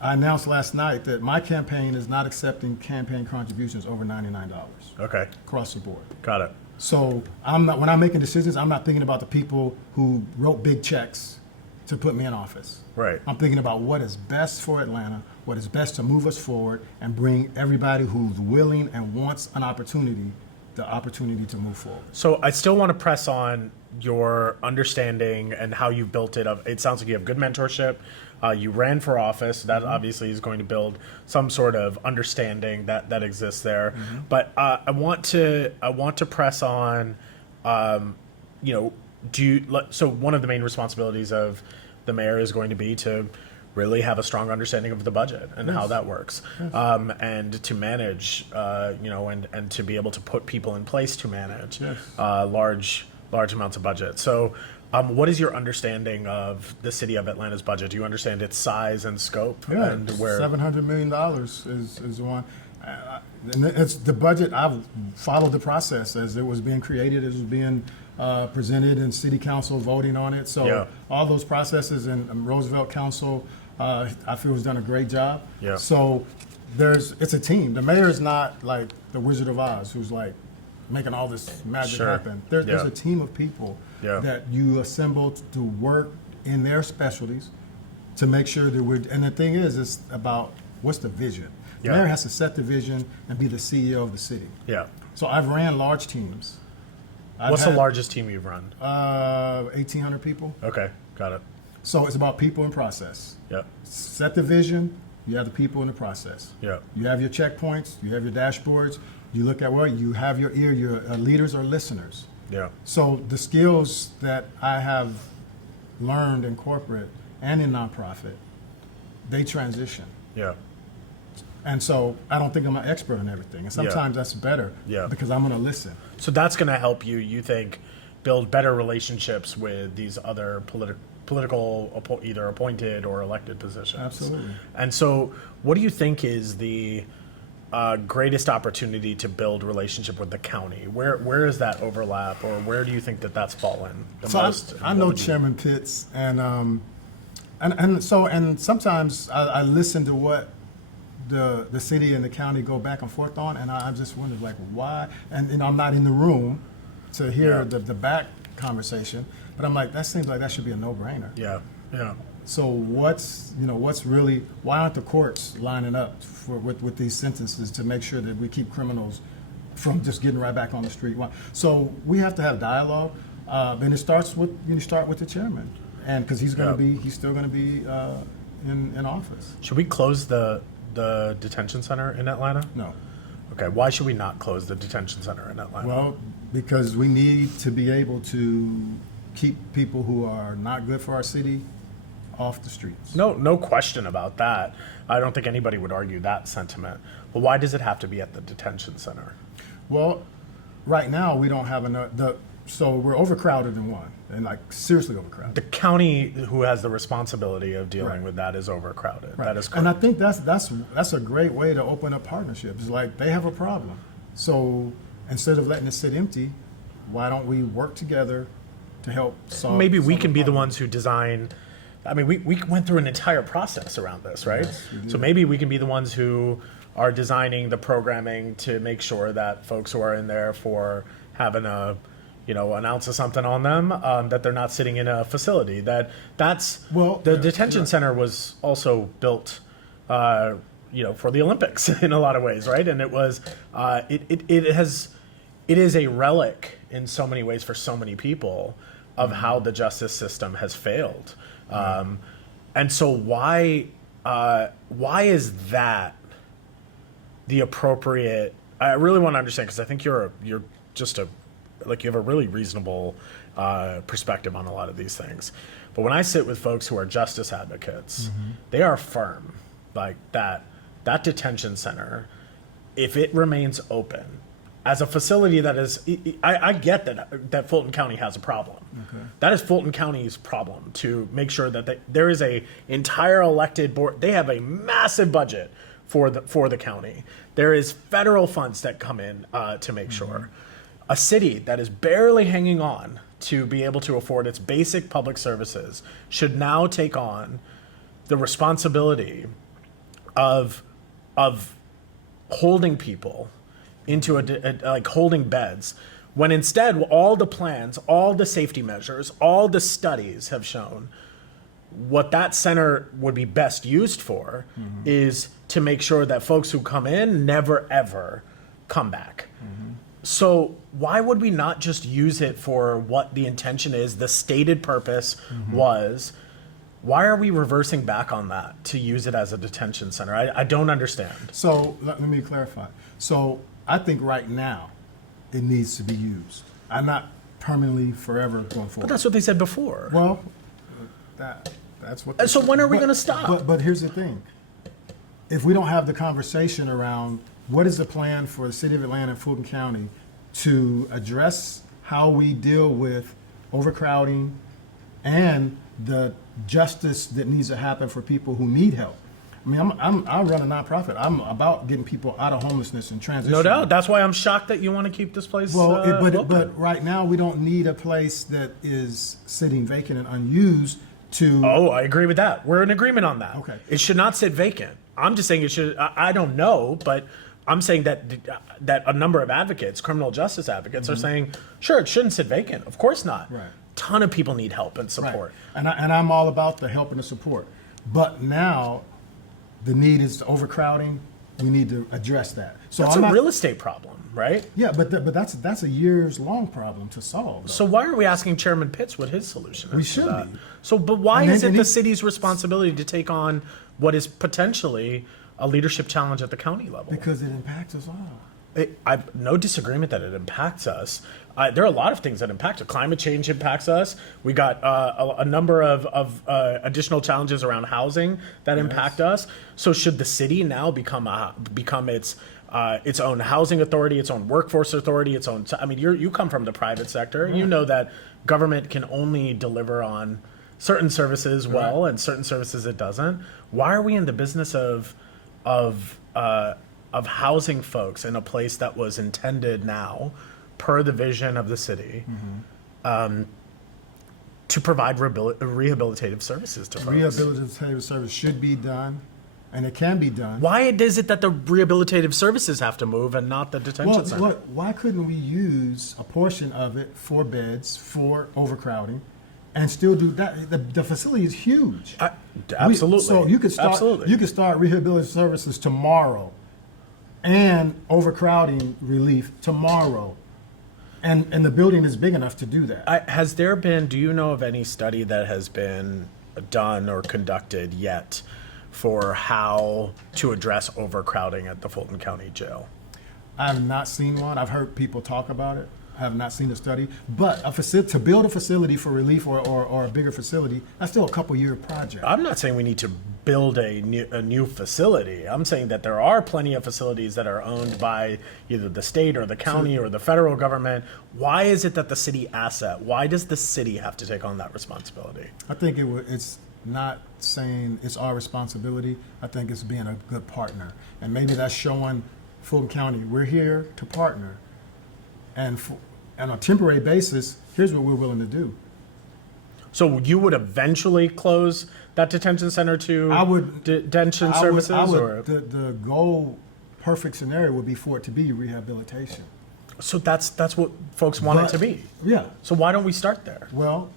I announced last night that my campaign is not accepting campaign contributions over $99 Okay, across the board. got it. So I'm not, when I'm making decisions, I'm not thinking about the people who wrote big checks to put me in office. Right. I'm thinking about what is best for Atlanta, what is best to move us forward and bring everybody who's willing and wants an opportunity, the opportunity to move forward. So I still want to press on your understanding and how you built it up. It sounds like you have good mentorship. You ran for office. That obviously is going to build some sort of understanding that exists there. But I want to press on. So one of the main responsibilities of the mayor is going to be to really have a strong understanding of the budget and how that works, and to manage, and to be able to put people in place to manage large amounts of budget. So, what is your understanding of the city of Atlanta's budget? Do you understand its size and scope? Yeah, And where? $700 million is one. And it's the budget. I've followed the process as it was being created, as it was being presented, and city council voting on it. So all those processes and Roosevelt Council, I feel has done a great job. Yeah. So it's a team. The mayor is not like the Wizard of Oz, who's like making all this magic happen. There's a team of people that you assemble to work in their specialties to make sure that and the thing is, it's about what's the vision. The mayor has to set the vision and be the CEO of the city. Yeah. So I've ran large teams. What's the largest team you've run? 1,800 people. Okay, got it. So it's about people and process. Yeah. Set the vision, you have the people in the process. Yeah. You have your checkpoints, you have your dashboards, you look at you have your ear, your leaders are listeners. Yeah. So the skills that I have learned in corporate and in nonprofit, they transition. Yeah. And so I don't think I'm an expert on everything. And sometimes that's better because I'm going to listen. So that's going to help you think, build better relationships with these other political, either appointed or elected positions. Absolutely. And so what do you think is the greatest opportunity to build relationship with the county? Where is that overlap, or where do you think that's fallen the most? I know Chairman Pitts, and sometimes I listen to what the city and the county go back and forth on, and I just wonder like why. And I'm not in the room to hear the back conversation, but I'm like, that seems like that should be a no-brainer. Yeah, yeah. So what's really, why aren't the courts lining up with these sentences to make sure that we keep criminals from just getting right back on the street? So we have to have dialogue, and it starts with start with the chairman, and because he's still going to be in office. Should we close the detention center in Atlanta? No. Okay. Why should we not close the detention center in Atlanta? Well, because we need to be able to keep people who are not good for our city off the streets. No question about that. I don't think anybody would argue that sentiment. But why does it have to be at the detention center? Well, right now we don't have enough. So we're overcrowded in one, and like seriously overcrowded. The county, who has the responsibility of dealing with that, is overcrowded. Right. That is correct. And I think that's a great way to open up partnerships. Like they have a problem, so instead of letting it sit empty, why don't we work together to help solve? Maybe we solve can the be the problem? ones who design. I mean, we went through an entire process around this, right? Yes, we did. So maybe we can be the ones who are designing the programming to make sure that folks who are in there for having an ounce of something on them, that they're not sitting in a facility. The detention center was also built, for the Olympics in a lot of ways, right? And it was, it is a relic in so many ways for so many people of how the justice system has failed. And so why is that the appropriate? I really want to understand, because I think you're just you have a really reasonable perspective on a lot of these things. But when I sit with folks who are justice advocates, they are firm, like that detention center, if it remains open as a facility that is, I get that Fulton County has a problem. Okay. That is Fulton County's problem, to make sure that there is a entire elected board. They have a massive budget for the county. There is federal funds that come in to make sure. A city that is barely hanging on to be able to afford its basic public services should now take on the responsibility of holding people into like holding beds, when instead all the plans, all the safety measures, all the studies have shown what that center would be best used for is to make sure that folks who come in never ever come back. So why would we not just use it for what the intention is, the stated purpose was? Why are we reversing back on that to use it as a detention center? I don't understand. So let me clarify. So I think right now it needs to be used. I'm not permanently forever going forward. But that's what they said before. Well, that's what. So when are we going to stop? But here's the thing. If we don't have the conversation around what is the plan for the city of Atlanta and Fulton County to address how we deal with overcrowding and the justice that needs to happen for people who need help. I mean, I run a nonprofit. I'm about getting people out of homelessness and transition. No doubt. That's why I'm shocked that you want to keep this place but right now we don't need a place that is sitting vacant and unused to. Oh, I agree with that. We're in agreement on that. Okay. It should not sit vacant. I'm just saying it should. I don't know, but I'm saying that a number of advocates, criminal justice advocates, are saying, sure, it shouldn't sit vacant. Of course not. Right. Ton of people need help and support. Right. And I'm all about the help and the support. But now the need is overcrowding. We need to address that. So That's a real estate problem, right? Yeah, but that's a years long problem to solve. Though. So why are we asking Chairman Pitts what his solution is? We to should that? be. So, but why And is then- it and the he- city's responsibility to take on what is potentially a leadership challenge at the county level? Because it impacts us all. I've no disagreement that it impacts us. There are a lot of things that impact it. Climate change impacts us. We got a number of additional challenges around housing that impact us. So should the city now become its own housing authority, its own workforce authority, its own? I mean, you come from the private sector. You know that government can only deliver on certain services well, and certain services it doesn't. Why are we in the business of housing folks in a place that was intended now, per the vision of the city, to provide rehabilitative services to folks? Rehabilitative service should be done, and it can be done. Why is it that the rehabilitative services have to move and not the detention center? Look, why couldn't we use a portion of it for beds, for overcrowding, and still do that? The facility is huge. Absolutely. So you could start. Absolutely. You could start rehabilitative services tomorrow, and overcrowding relief tomorrow, and the building is big enough to do that. Has there been? Do you know of any study that has been done or conducted yet for how to address overcrowding at the Fulton County Jail? I have not seen one. I've heard people talk about it. I have not seen a study. But to build a facility for relief or a bigger facility, that's still a couple-year project. I'm not saying we need to build a new facility. I'm saying that there are plenty of facilities that are owned by either the state or the county or the federal government. Why is it that the city asset? Why does the city have to take on that responsibility? I think it's not saying it's our responsibility. I think it's being a good partner. And maybe that's showing Fulton County, we're here to partner. And on a temporary basis, here's what we're willing to do. So you would eventually close that detention center to detention services? Or? The goal, perfect scenario would be for it to be rehabilitation. So that's what folks want it to be. Yeah. So why don't we start there? Well,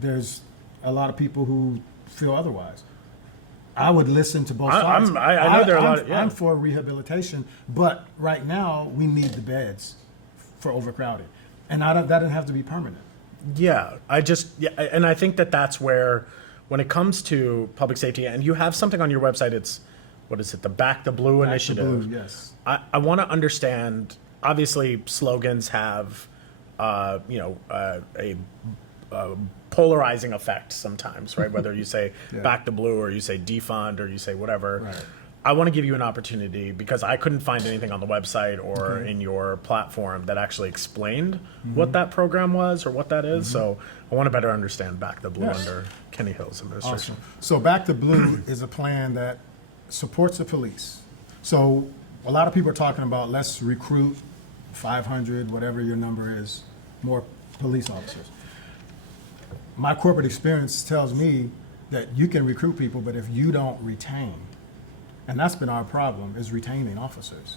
there's a lot of people who feel otherwise. I would listen to both sides. I know there are a lot. I'm for rehabilitation, but right now we need the beds for overcrowding, and that doesn't have to be permanent. Yeah, and I think that's where, when it comes to public safety, and you have something on your website. It's what is it? The Back the Blue initiative. Blue, yes. I want to understand. Obviously, slogans have, a polarizing effect sometimes, right? Whether you say Back the Blue or you say defund or you say whatever. Right. I want to give you an opportunity because I couldn't find anything on the website or in your platform that actually explained what that program was or what that is. So I want to better understand Back the Blue under Kenny Hill's administration. Awesome. So Back the Blue is a plan that supports the police. So a lot of people are talking about let's recruit 500, whatever your number is, more police officers. My corporate experience tells me that you can recruit people, but if you don't retain, And that's been our problem, is retaining officers.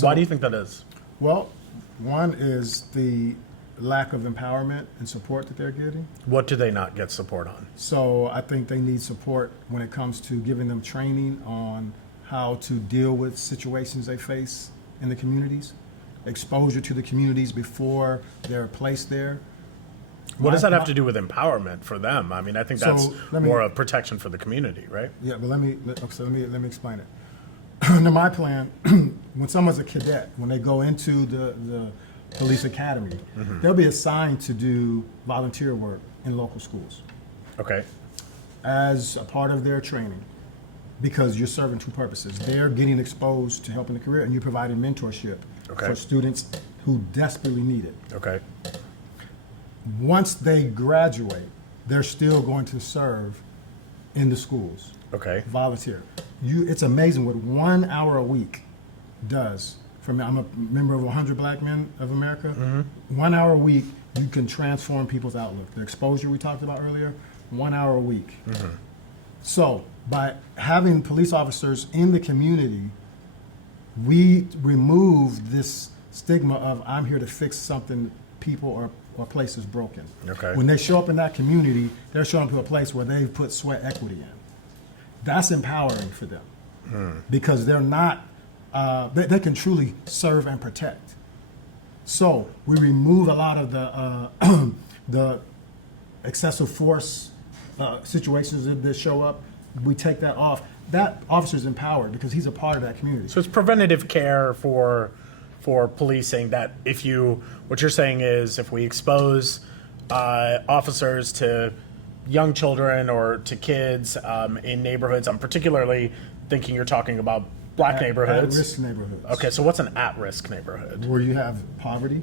Why do you think that is? Well, one is the lack of empowerment and support that they're getting. What do they not get support on? So I think they need support when it comes to giving them training on how to deal with situations they face in the communities, exposure to the communities before they're placed there. What does that have to do with empowerment for them? I mean, I think that's let me- more a protection for the community, right? Yeah, but let me explain it. Under my plan, when someone's a cadet, when they go into the police academy, they'll be assigned to do volunteer work in local schools Okay. as a part of their training, because you're serving two purposes. They're getting exposed to helping the career, and you're providing mentorship Okay. for students who desperately need it. Okay. Once they graduate, they're still going to serve in the schools. Okay. Volunteer. It's amazing what 1 hour a week does. I'm a member of 100 Black Men of America. 1 hour a week, you can transform people's outlook. The exposure we talked about earlier, 1 hour a week. So by having police officers in the community, we remove this stigma of I'm here to fix something people or places broken. Okay. When they show up in that community, they're showing up to a place where they've put sweat equity in. That's empowering for them because they're not, they can truly serve and protect. So we remove a lot of the excessive force situations that show up. We take that off. That officer's empowered because he's a part of that community. So it's preventative care for policing. That what you're saying is if we expose officers to young children or to kids in neighborhoods, I'm particularly thinking you're talking about Black neighborhoods. At-risk neighborhoods. Okay, so what's an at-risk neighborhood? Where you have poverty.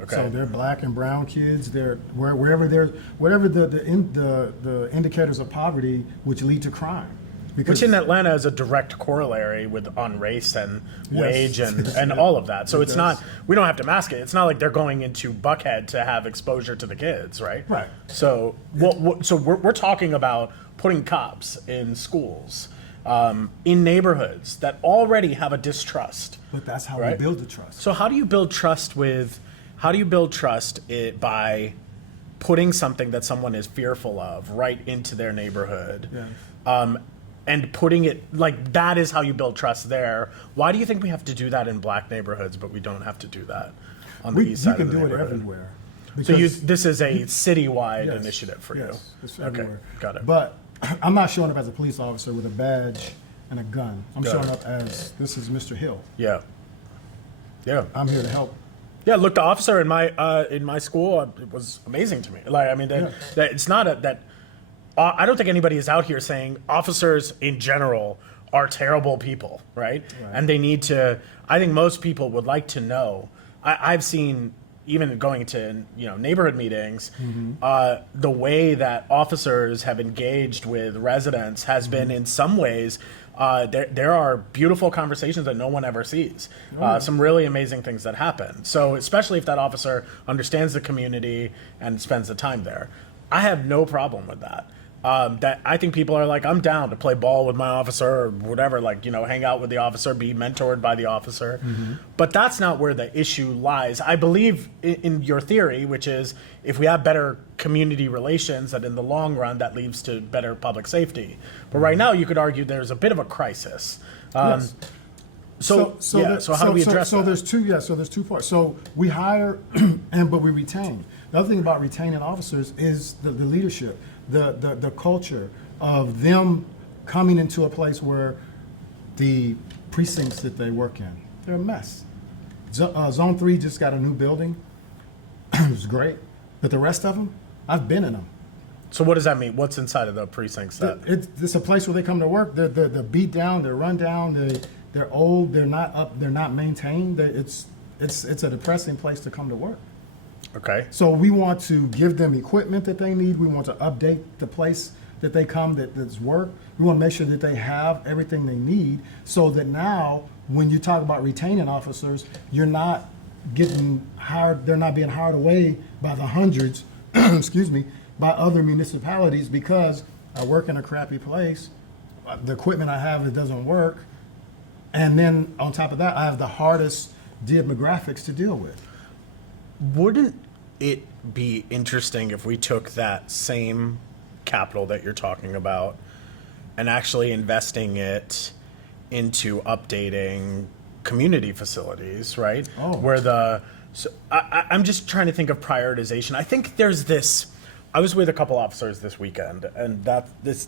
Okay. So they're Black and brown kids. They're whatever the indicators of poverty which lead to crime. Which in Atlanta is a direct corollary on race and wage and Yeah. all of that. So it's does. not, we don't have to mask it. It's not like they're going into Buckhead to have exposure to the kids, right? Right. So so we're talking about putting cops in schools, in neighborhoods that already have a distrust. But that's how Right. we build the trust. So how do you build trust by putting something that someone is fearful of right into their neighborhood? Yeah. And putting it like that is how you build trust there. Why do you think we have to do that in Black neighborhoods, but we don't have to do that on the east You side can of the do it neighborhood? everywhere. So Because- this is a citywide Yes, initiative for you. yes, it's Okay, everywhere. got it. But I'm not showing up as a police officer with a badge and a gun. I'm Got showing it. up as this is Mr. Hill. Yeah. I'm here to help. Yeah, look, the officer in my school it was amazing to me. Like, I mean, that it's not that. I don't think anybody is out here saying officers in general are terrible people, right? And they need to. I think most people would like to know. I've seen even going to neighborhood meetings, the way that officers have engaged with residents has been in some ways. There are beautiful conversations that no one ever sees. Some really amazing things that happen. So especially if that officer understands the community and spends the time there, I have no problem with that. That I think people are like, I'm down to play ball with my officer or whatever, like, hang out with the officer, be mentored by the officer. But that's not where the issue lies. I believe in your theory, which is if we have better community relations, that in the long run, that leads to better public safety. But right now, you could argue there's a bit of a crisis. Yes. So how do we address that? There's two parts. So we hire, but we retain. The other thing about retaining officers is the leadership, the culture of them coming into a place where the precincts that they work in, they're a mess. Zone 3 just got a new building. It was great. But the rest of them, I've been in them. So what does that mean? What's inside of the precincts? It's a place where they come to work. They're beat down, they're run down, they're old, they're not up, they're not maintained. It's a depressing place to come to work. Okay. So we want to give them equipment that they need. We want to update the place that they come that's work. We want to make sure that they have everything they need so that now when you talk about retaining officers, you're not getting hired, they're not being hired away by the hundreds, excuse me, by other municipalities because I work in a crappy place, the equipment I have, it doesn't work, And then on top of that, I have the hardest demographics to deal with. Wouldn't it be interesting if we took that same capital that you're talking about and actually investing it into updating community facilities, right? Oh. I'm just trying to think of prioritization. I think there's this. I was with a couple officers this weekend, and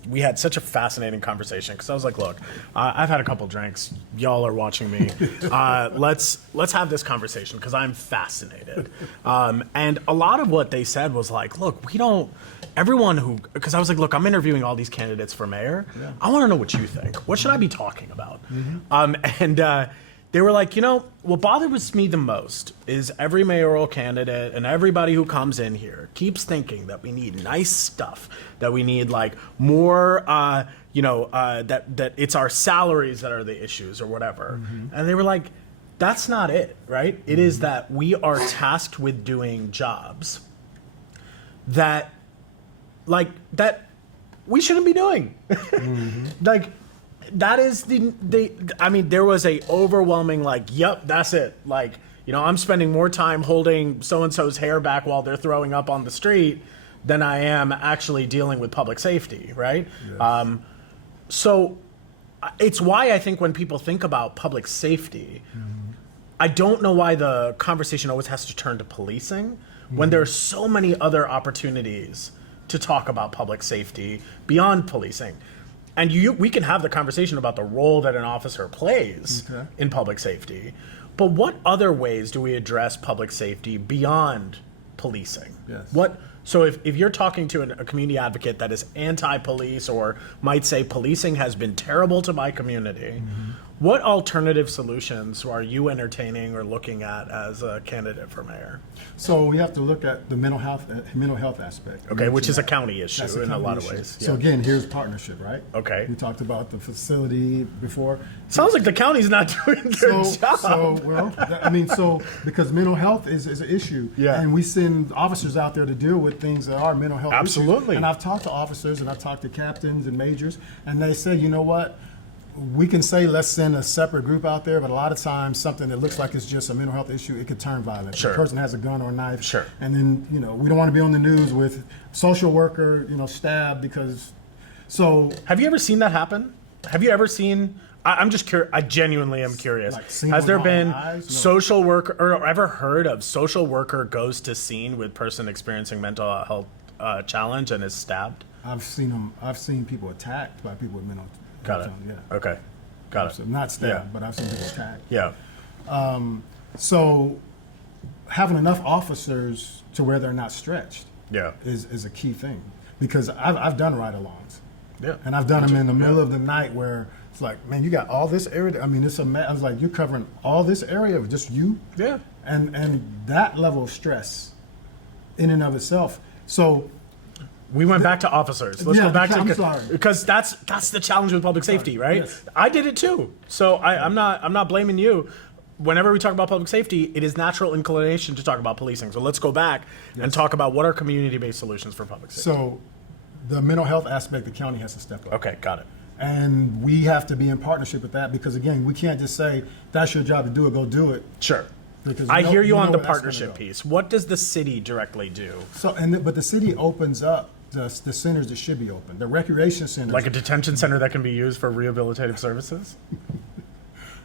we had such a fascinating conversation because I was like, "Look, I've had a couple drinks. Y'all are watching me. Let's have this conversation because I'm fascinated." And a lot of what they said was like, "Look, we don't." Everyone who, because I was like, "Look, I'm interviewing all these candidates for mayor. Yeah. I want to know what you think. What should I be talking about?" And they were like, what bothers me the most is every mayoral candidate and everybody who comes in here keeps thinking that we need nice stuff, that we need like more, that it's our salaries that are the issues or whatever. And they were like, that's not it, right? It is that we are tasked with doing jobs that we shouldn't be doing. Like, that is there was a overwhelming yep, that's it. I'm spending more time holding so-and-so's hair back while they're throwing up on the street than I am actually dealing with public safety, right? Yes. So it's why I think when people think about public safety, I don't know why the conversation always has to turn to policing when there are so many other opportunities to talk about public safety beyond policing. And we can have the conversation about the role that an officer plays in public safety, but what other ways do we address public safety beyond policing? Yes. So if you're talking to a community advocate that is anti-police or might say policing has been terrible to my community, what alternative solutions are you entertaining or looking at as a candidate for mayor? So we have to look at the mental health aspect. Okay, which is a county issue That's in a lot of issue. ways. So again, here's partnership, right? Okay. We talked about the facility before. Sounds like the county's not doing their job. Because mental health is an issue. Yeah. And we send officers out there to deal with things that are mental health Absolutely. issues. And I've talked to officers and I've talked to captains and majors, and they say, you know what? We can say let's send a separate group out there, but a lot of times something that looks like it's just a mental health issue, it could turn violent. Sure. The person has a gun or a knife. Sure. And then, we don't want to be on the news with social worker, stabbed because. So. Have you ever seen that happen? Have you ever seen? I'm just curious. I genuinely am curious. Seen Has with there my been eyes? No. social worker or ever heard of social worker goes to scene with person experiencing mental health challenge and is stabbed? I've seen people attacked by people with mental. Got it. Yeah. Okay. Got it. So not stabbed, Yeah. but I've seen people attacked. Yeah. So having enough officers to where they're not stretched Yeah. is a key thing, because I've done ride-alongs. Yeah. And I've done them in the middle of the night where it's like, man, you got all this area. I mean, I was like, you're covering all this area of just you. Yeah. And that level of stress in and of itself. So We went back to officers. Let's Yeah, go back to I'm sorry. because that's the challenge with public safety, right? Yes. I did it too. So I'm not blaming you. Whenever we talk about public safety, it is natural inclination to talk about policing. So let's go back and talk about what are community-based solutions for public safety. So the mental health aspect, the county has to step up. Okay, got it. And we have to be in partnership with that, because again, we can't just say, that's your job to do it, go do it. Sure. Because I hear you know on the where that's gonna partnership go. piece. What does the city directly do? So, but the city opens up the centers that should be open. The recreation centers. Like a detention center that can be used for rehabilitative services?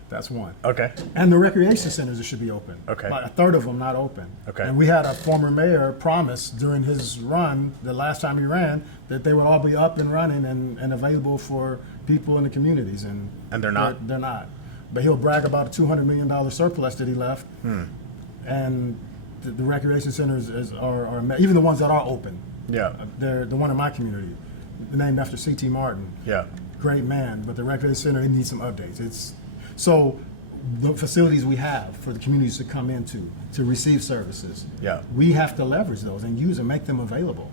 That's one. Okay. And the recreation centers that should be open. Okay. Like a third of them not open. Okay. And we had a former mayor promise during his run, the last time he ran, that they would all be up and running and available for people in the communities. And they're not? They're not. But he'll brag about a $200 million surplus that he left. And the recreation centers are even the ones that are open. Yeah. They're the one in my community, named after C.T. Martin. Yeah. Great man, but the recreation center, it needs some updates. So the facilities we have for the communities to come into to receive services, Yeah. we have to leverage those and use them, make them available.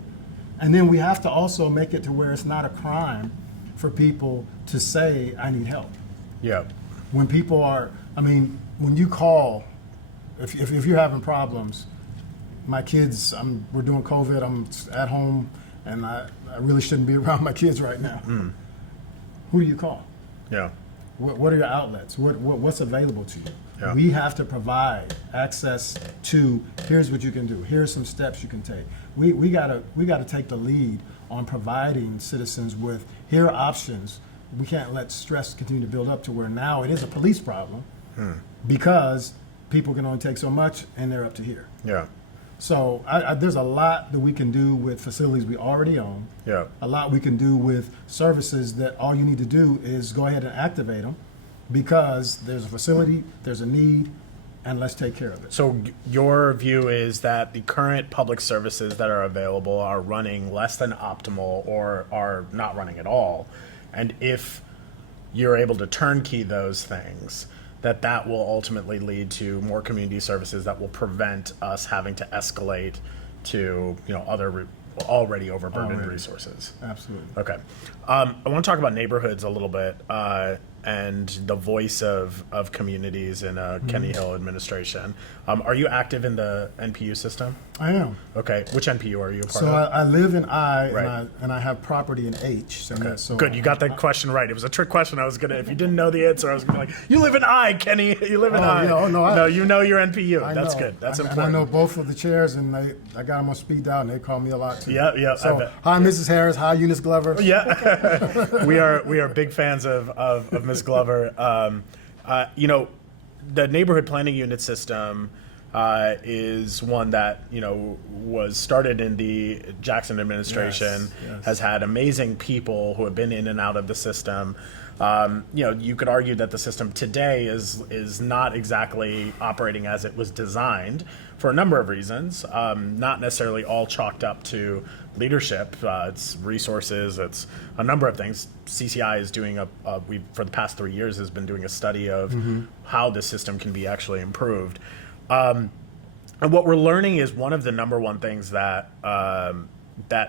And then we have to also make it to where it's not a crime for people to say, I need help. Yeah. When people are, when you call, if you're having problems, my kids, we're doing COVID, I'm at home, and I really shouldn't be around my kids right now. Who do you call? Yeah. What are your outlets? What's available to you? Yeah. We have to provide access to, here's what you can do. Here's some steps you can take. We gotta take the lead on providing citizens with, here are options. We can't let stress continue to build up to where now it is a police problem because people can only take so much and they're up to here. Yeah. So there's a lot that we can do with facilities we already own. Yeah. A lot we can do with services that all you need to do is go ahead and activate them because there's a facility, there's a need, and let's take care of it. So your view is that the current public services that are available are running less than optimal or are not running at all. And if you're able to turnkey those things, that will ultimately lead to more community services that will prevent us having to escalate to other already overburdened resources. Absolutely. Okay. I want to talk about neighborhoods a little bit and the voice of communities in a Kenny Hill administration. Are you active in the NPU system? I am. Okay. Which NPU are you a part So of? I live in I, Right. and I have property in H. So, Okay. so Good. You got that question right. It was a trick question. I was gonna, if you didn't know the answer, I was gonna be like, you live in I, Kenny. You live in I. yeah. Oh, no, no, you know your NPU. I That's know. good. That's And important. I know both of the chairs, and I got them on speed dial, and they call me a lot too. Yeah, yeah, I So, bet. hi, Mrs. Harris. Hi, Eunice Glover. Yeah, we are big fans of Ms. Glover. The neighborhood planning unit system is one that was started in the Jackson administration. Yes. Has had amazing people who have been in and out of the system. You could argue that the system today is not exactly operating as it was designed for a number of reasons, not necessarily all chalked up to leadership. It's resources, it's a number of things. CCI is doing for the past 3 years has been doing a study of how the system can be actually improved. And what we're learning is one of the number one things that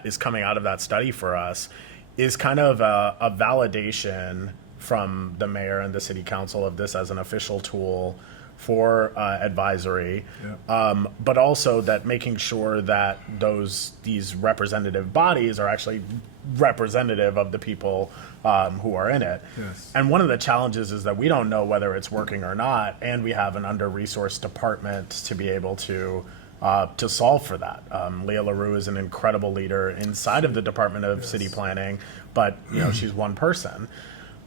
is coming out of that study for us is kind of a validation from the mayor and the city council of this as an official tool for advisory, but also that making sure that these representative bodies are actually representative of the people who are in it. Yes. And one of the challenges is that we don't know whether it's working or not, and we have an under-resourced department to be able to solve for that. Leah LaRue is an incredible leader inside of the Department of City Planning, but she's one person.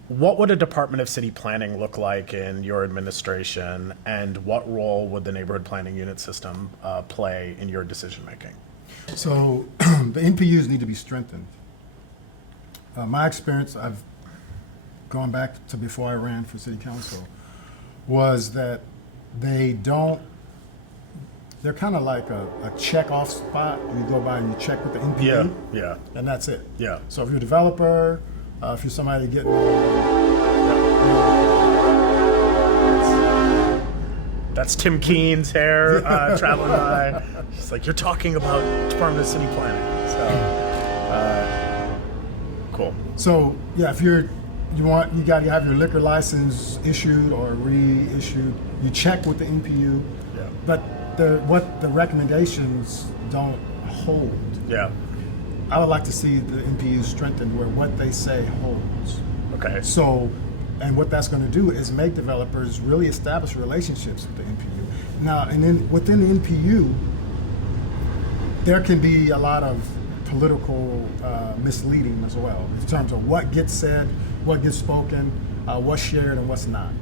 What would a Department of City Planning look like in your administration, and what role would the neighborhood planning unit system play in your decision making? So the NPUs need to be strengthened. My experience, I've gone back to before I ran for city council, was that they're kind of like a check-off spot. You go by and you check with the NPU, Yeah. and that's it. Yeah. So if you're a developer, if you're somebody getting, That's Tim Keen's hair traveling by. It's like, you're talking about Department of City Planning. So, cool. so yeah, if you got to have your liquor license issued or reissued. You check with the NPU, Yeah. but what the recommendations don't hold. Yeah. I would like to see the NPU strengthened where what they say holds. Okay. So, and what that's going to do is make developers really establish relationships with the NPU. Now, and then within the NPU, there can be a lot of political misleading as well in terms of what gets said, what gets spoken, what's shared, and what's not.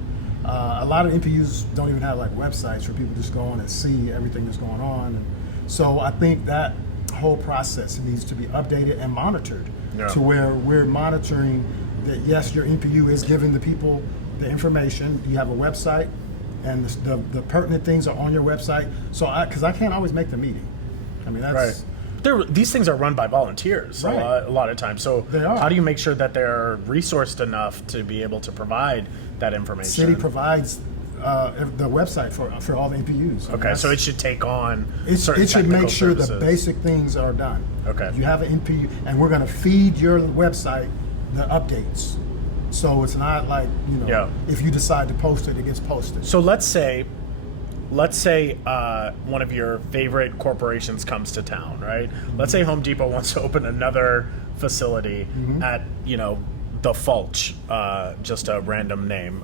A lot of NPUs don't even have like websites where people just go on and see everything that's going on. And so I think that whole process needs to be updated and monitored to where we're monitoring that, yes, your NPU is giving the people the information. You have a website, and the pertinent things are on your website. So because I can't always make the meeting. I mean, that's These things are run by volunteers a lot of times. So They are. how do you make sure that they're resourced enough to be able to provide that information? city provides the website for all the NPUs. Okay, so it should take on It certain should make technical sure the services. basic things are done. Okay. You have an NPU, and we're going to feed your website the updates. So it's not like, if you decide to post it, it gets posted. So let's say one of your favorite corporations comes to town, right? Let's say Home Depot wants to open another facility at, the Fulch, just a random name.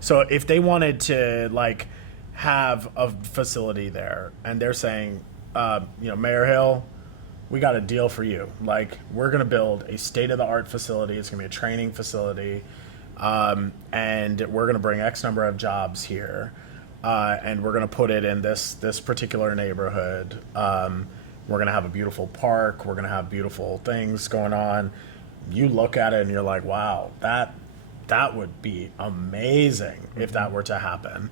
So if they wanted to like have a facility there, and they're saying, Mayor Hill, we got a deal for you. Like, we're going to build a state-of-the-art facility. It's going to be a training facility, and we're going to bring X number of jobs here, and we're going to put it in this particular neighborhood. We're going to have a beautiful park. We're going to have beautiful things going on. You look at it and you're like, wow, that would be amazing if that were to happen.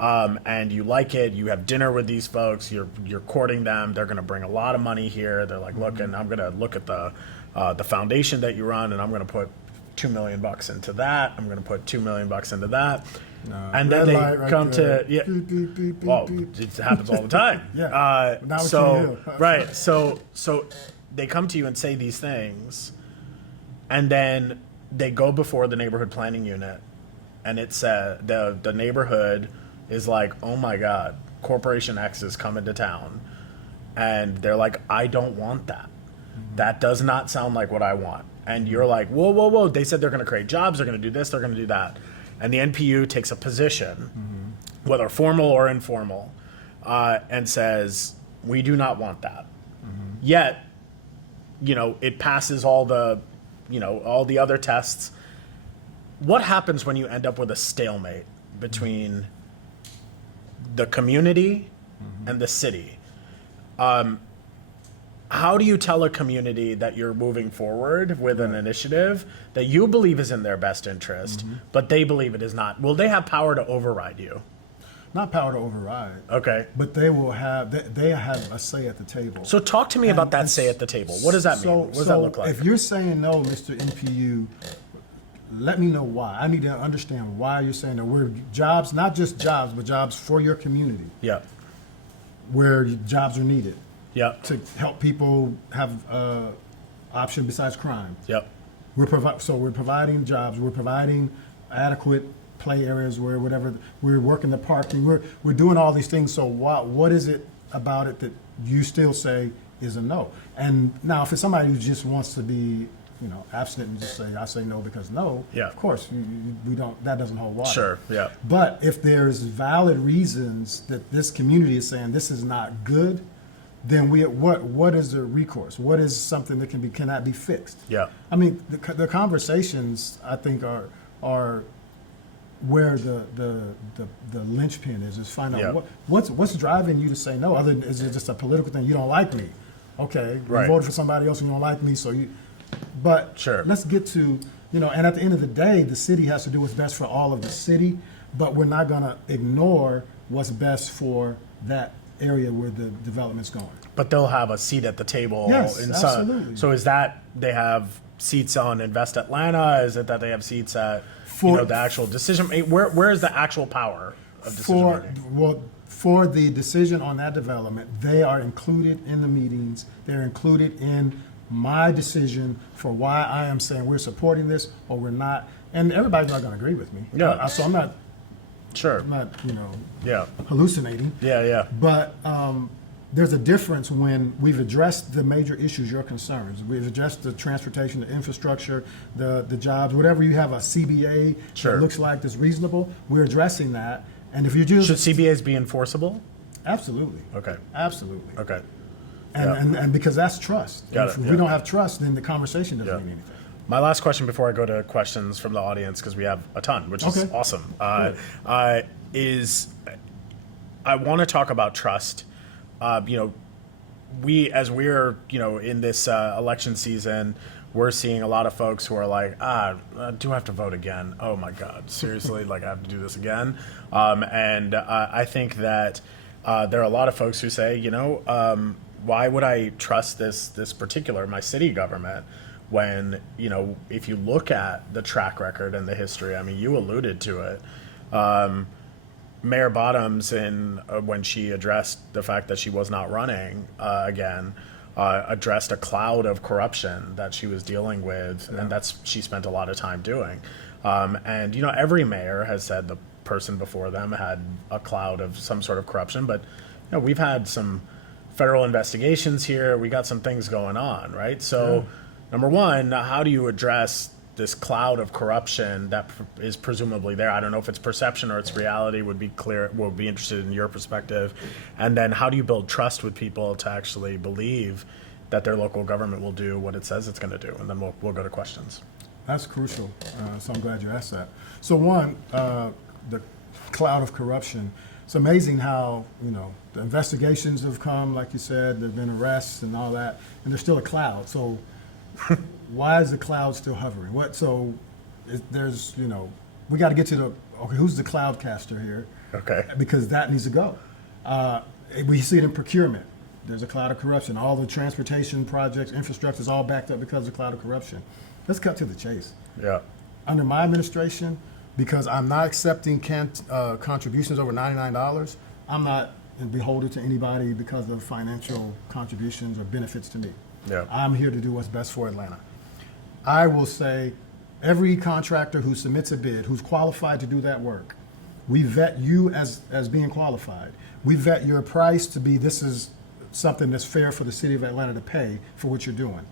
And you like it, you have dinner with these folks, you're courting them, they're going to bring a lot of money here. They're like, look, and I'm going to look at the foundation that you run, and I'm going to put $2 million into that. I'm going to put $2 million into that. And then they come to, yeah, Beep, beep, beep, well, beep. it happens all the time. Yeah. Now what So, you do. right. So they come to you and say these things, and then they go before the neighborhood planning unit, and it's the neighborhood is like, oh my God, Corporation X is coming to town. And they're like, I don't want that. That does not sound like what I want. And you're like, whoa, whoa, whoa. They said they're going to create jobs. They're going to do this. They're going to do that. And the NPU takes a position, whether formal or informal, and says, we do not want that. Yet, it passes all the other tests. What happens when you end up with a stalemate between the community and the city? How do you tell a community that you're moving forward with an initiative that you believe is in their best interest, but they believe it is not? Will they have power to override you? Not power to override. Okay. But they will have, they have a say at the table. So talk to me about that And say at the table. What does that mean? What does that look like? If you're saying no, Mr. NPU, let me know why. I need to understand why you're saying that we're jobs, not just jobs, but jobs for your community, Yep. where jobs are needed Yep. to help people have option besides crime. Yep. We're providing jobs. We're providing adequate play areas where whatever we're working the parking. We're doing all these things. So what is it about it that you still say is a no? And now, if it's somebody who just wants to be, abstinent and just say I say no because no, Yeah. of course we don't. That doesn't hold water. Sure. Yeah. But if there's valid reasons that this community is saying this is not good, then what is the recourse? What is something that cannot be fixed? Yeah. I mean, the conversations I think are where the linchpin is find out Yeah. what's driving you to say no. Other than is it just a political thing? You don't like me, okay? Right. You voted for somebody else and you don't like me, so you. But Sure. let's get to and at the end of the day, the city has to do what's best for all of the city, but we're not going to ignore what's best for that area where the development's going. But they'll have a seat at the table. Yes, in absolutely. So is that they have seats on Invest Atlanta? Is it that they have seats at the actual decision? Where is the actual power of decision making? For the decision on that development, they are included in the meetings. They're included in my decision for why I am saying we're supporting this or we're not. And everybody's not going to agree with me. Yeah. So I'm not, Sure. Yeah. hallucinating. Yeah. Yeah. But there's a difference when we've addressed the major issues, your concerns. We've addressed the transportation, the infrastructure, the jobs, whatever you have a CBA Sure. that looks like that's reasonable. We're addressing that. And if you just Should CBAs be enforceable? absolutely, Okay. absolutely, Okay. and because that's trust. Got If it, we yeah. don't have trust, then the conversation doesn't Yeah. mean anything. My last question before I go to questions from the audience, because we have a ton, which is Okay. awesome, is I want to talk about trust. We're in this election season, we're seeing a lot of folks who are like, do I have to vote again? Oh my God, seriously, like I have to do this again? And I think that there are a lot of folks who say, why would I trust this particular, my city government, when, if you look at the track record and the history, I mean, you alluded to it. Mayor Bottoms, when she addressed the fact that she was not running again, addressed a cloud of corruption that she was dealing with, and she spent a lot of time doing. And every mayor has said the person before them had a cloud of some sort of corruption, but we've had some federal investigations here. We got some things going on, right? So, number one, how do you address this cloud of corruption that is presumably there. I don't know if it's perception or it's reality. Would be clear. We'll be interested in your perspective. And then how do you build trust with people to actually believe that their local government will do what it says it's going to do? And then we'll go to questions. That's crucial. So I'm glad you asked that. So one, the cloud of corruption. It's amazing how, the investigations have come, like you said, there've been arrests and all that, and there's still a cloud. So why is the cloud still hovering? There's, we got to get to who's the cloud caster here? Okay. Because that needs to go. We see it in procurement. There's a cloud of corruption. All the transportation projects, infrastructure is all backed up because of the cloud of corruption. Let's cut to the chase. Yeah. Under my administration, because I'm not accepting contributions over $99, I'm not beholden to anybody because of financial contributions or benefits to me. Yeah. I'm here to do what's best for Atlanta. I will say every contractor who submits a bid, who's qualified to do that work, we vet you as being qualified. We vet your price to be, this is something that's fair for the city of Atlanta to pay for what you're doing.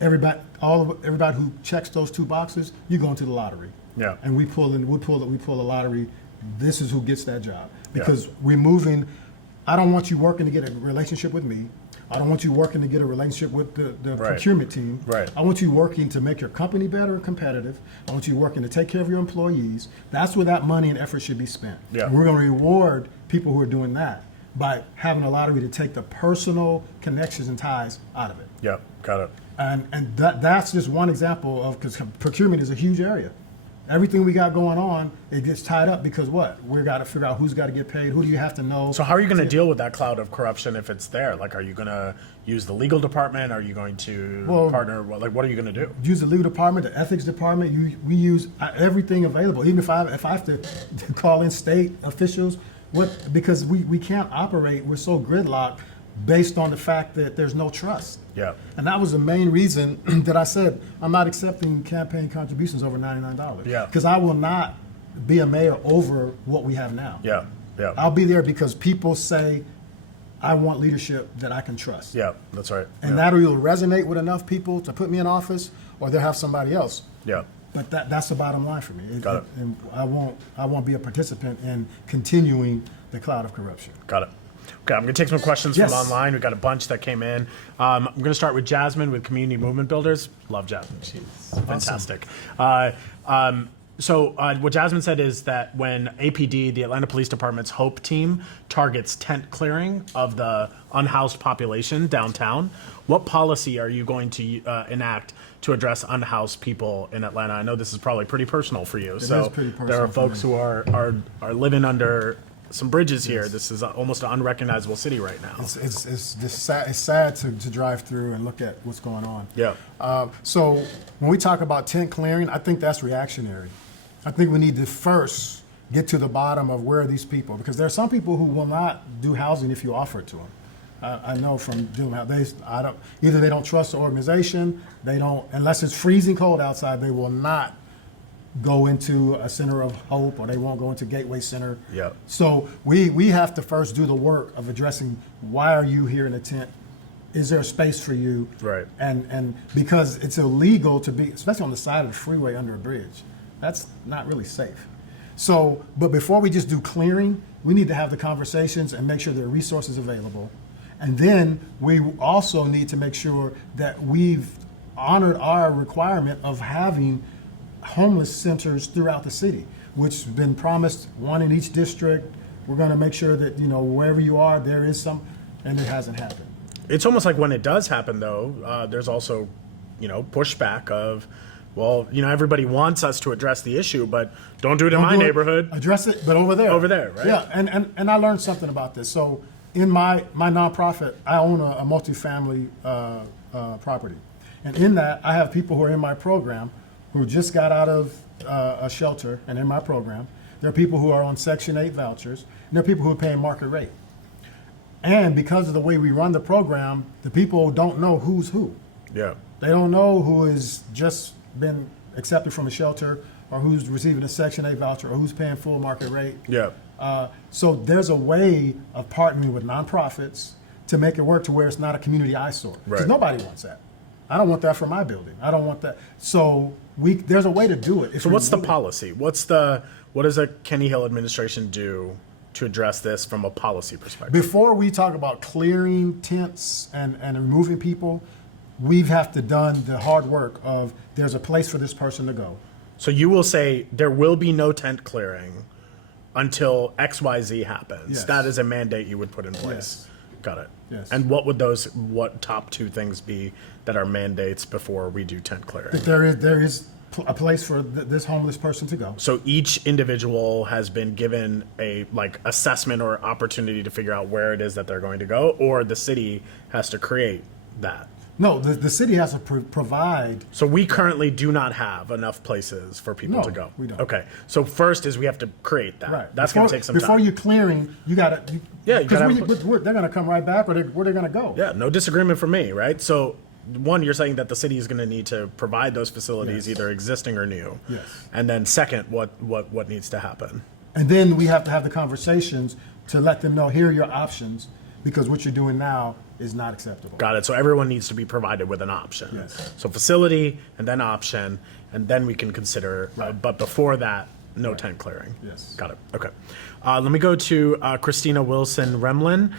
Everybody who checks those two boxes, you go into the lottery. Yeah. And we pull a lottery. This is who gets that job. Because we're moving. I don't want you working to get a relationship with me. I don't want you working to get a relationship with the procurement team. Right. I want you working to make your company better and competitive. I want you working to take care of your employees. That's where that money and effort should be spent. Yeah. And we're going to reward people who are doing that by having a lottery to take the personal connections and ties out of it. Yeah. Got it. And that's just one example of, because procurement is a huge area. Everything we got going on, it gets tied up because what? We got to figure out who's got to get paid, who do you have to know. So how are you going to deal with that cloud of corruption if it's there? Like, are you going to use the legal department? Are you going to partner? What are you going to do? Use the legal department, the ethics department. We use everything available. Even if I have to call in state officials, because we can't operate. We're so gridlocked based on the fact that there's no trust. Yeah. And that was the main reason that I said I'm not accepting campaign contributions over $99. Yeah. Because I will not be a mayor over what we have now. Yeah. Yeah. I'll be there because people say, I want leadership that I can trust. Yeah. That's right. And that will resonate with enough people to put me in office, or they'll have somebody else. Yeah. But that's the bottom line for me. Got it. And I won't be a participant in continuing the cloud of corruption. Got it. Okay, I'm going to take some questions Yes. from online. We've got a bunch that came in. I'm going to start with Jasmine with Community Movement Builders. Love Jasmine. She's fantastic. So what Jasmine said is that when APD, the Atlanta Police Department's HOPE team, targets tent clearing of the unhoused population downtown, what policy are you going to enact to address unhoused people in Atlanta? I know this is probably pretty personal for you. It is pretty personal there are for folks me. who are living under some bridges here. This is almost an unrecognizable city right now. It's sad to drive through and look at what's going on. Yeah. So when we talk about tent clearing, I think that's reactionary. I think we need to first get to the bottom of where are these people, because there are some people who will not do housing if you offer it to them. I know from doing that, either they don't trust the organization, they don't, unless it's freezing cold outside, they will not go into a center of hope, or they won't go into Gateway Center. Yeah. So we have to first do the work of addressing, why are you here in a tent? Is there a space for you? Right. And because it's illegal to be, especially on the side of the freeway under a bridge, that's not really safe. So, but before we just do clearing, we need to have the conversations and make sure there are resources available. And then we also need to make sure that we've honored our requirement of having homeless centers throughout the city, which has been promised, one in each district. We're going to make sure that, wherever you are, there is some, and it hasn't happened. It's almost like when it does happen, though, there's also, pushback of, well, everybody wants us to address the issue, but don't do it in my neighborhood. Address it, but over there. Over there, right? Yeah, and I learned something about this. So in my nonprofit, I own a multifamily property. And in that, I have people who are in my program who just got out of a shelter and in my program. There are people who are on Section 8 vouchers. And there are people who are paying market rate. And because of the way we run the program, the people don't know who's who. Yeah. They don't know who has just been accepted from a shelter, or who's receiving a Section 8 voucher, or who's paying full market rate. Yeah. So there's a way of partnering with nonprofits to make it work to where it's not a community eyesore. Because Right. nobody wants that. I don't want that for my building. I don't want that. So there's a way to do it. So what's the policy? What does a Kenny Hill administration do to address this from a policy perspective? Before we talk about clearing tents and removing people, we've have to done the hard work of there's a place for this person to go. So you will say there will be no tent clearing until XYZ happens. Yes. That is a mandate you would put in place. Yes. Got it. Yes. And what top two things be that are mandates before we do tent clearing? There is a place for this homeless person to go. So each individual has been given a assessment or opportunity to figure out where it is that they're going to go, or the city has to create that. No, the city has to provide. So we currently do not have enough places for people No, to go. we don't. Okay. So first is we have to create that. Right. That's going to take some before time. you're clearing, you got to. Yeah, you gotta Because they're going to come right back, or where they're going to go. Yeah, no disagreement from me, right? So one, you're saying that the city is going to need to provide those facilities, Yes. either existing or new. Yes. And then second, what needs to happen? And then we have to have the conversations to let them know, here are your options, because what you're doing now is not acceptable. Got it. So everyone needs to be provided with an option. Yes. So facility and then option, and then we can consider. Right. But before that, no tent clearing. Yes. Got it. Okay. Let me go to Christina Wilson Remlin.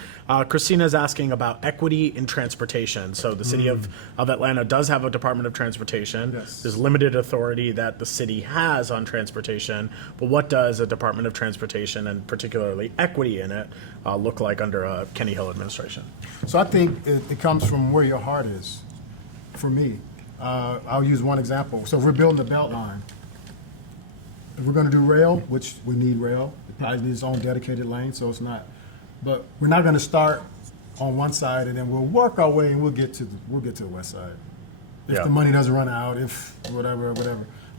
Christina is asking about equity in transportation. So the city of Atlanta does have a Department of Transportation. Yes. There's limited authority that the city has on transportation, but what does a Department of Transportation, and particularly equity in it, look like under a Kenny Hill administration? So I think it comes from where your heart is. For me, I'll use one example. So if we're building the belt line. If we're going to do rail, which we need rail, it probably needs its own dedicated lane, so it's not. But we're not going to start on one side and then we'll work our way and we'll get to the west side. If Yeah. the money doesn't run out, if whatever.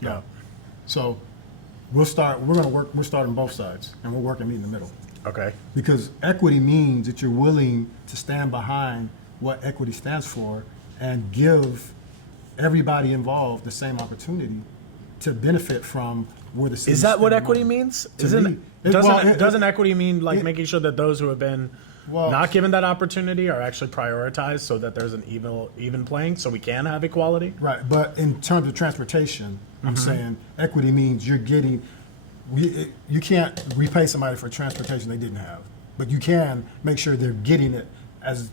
Yeah. So we're starting both sides and we're working meet in the middle. Okay. Because equity means that you're willing to stand behind what equity stands for and give everybody involved the same opportunity to benefit from where the city Is that what spending equity money. means? To me, Doesn't equity mean making sure that those who have been Well- not given that opportunity are actually prioritized so that there's an even playing, so we can have equality? Right, but in terms of transportation, I'm saying equity means you're getting. You can't repay somebody for transportation they didn't have, but you can make sure they're getting it as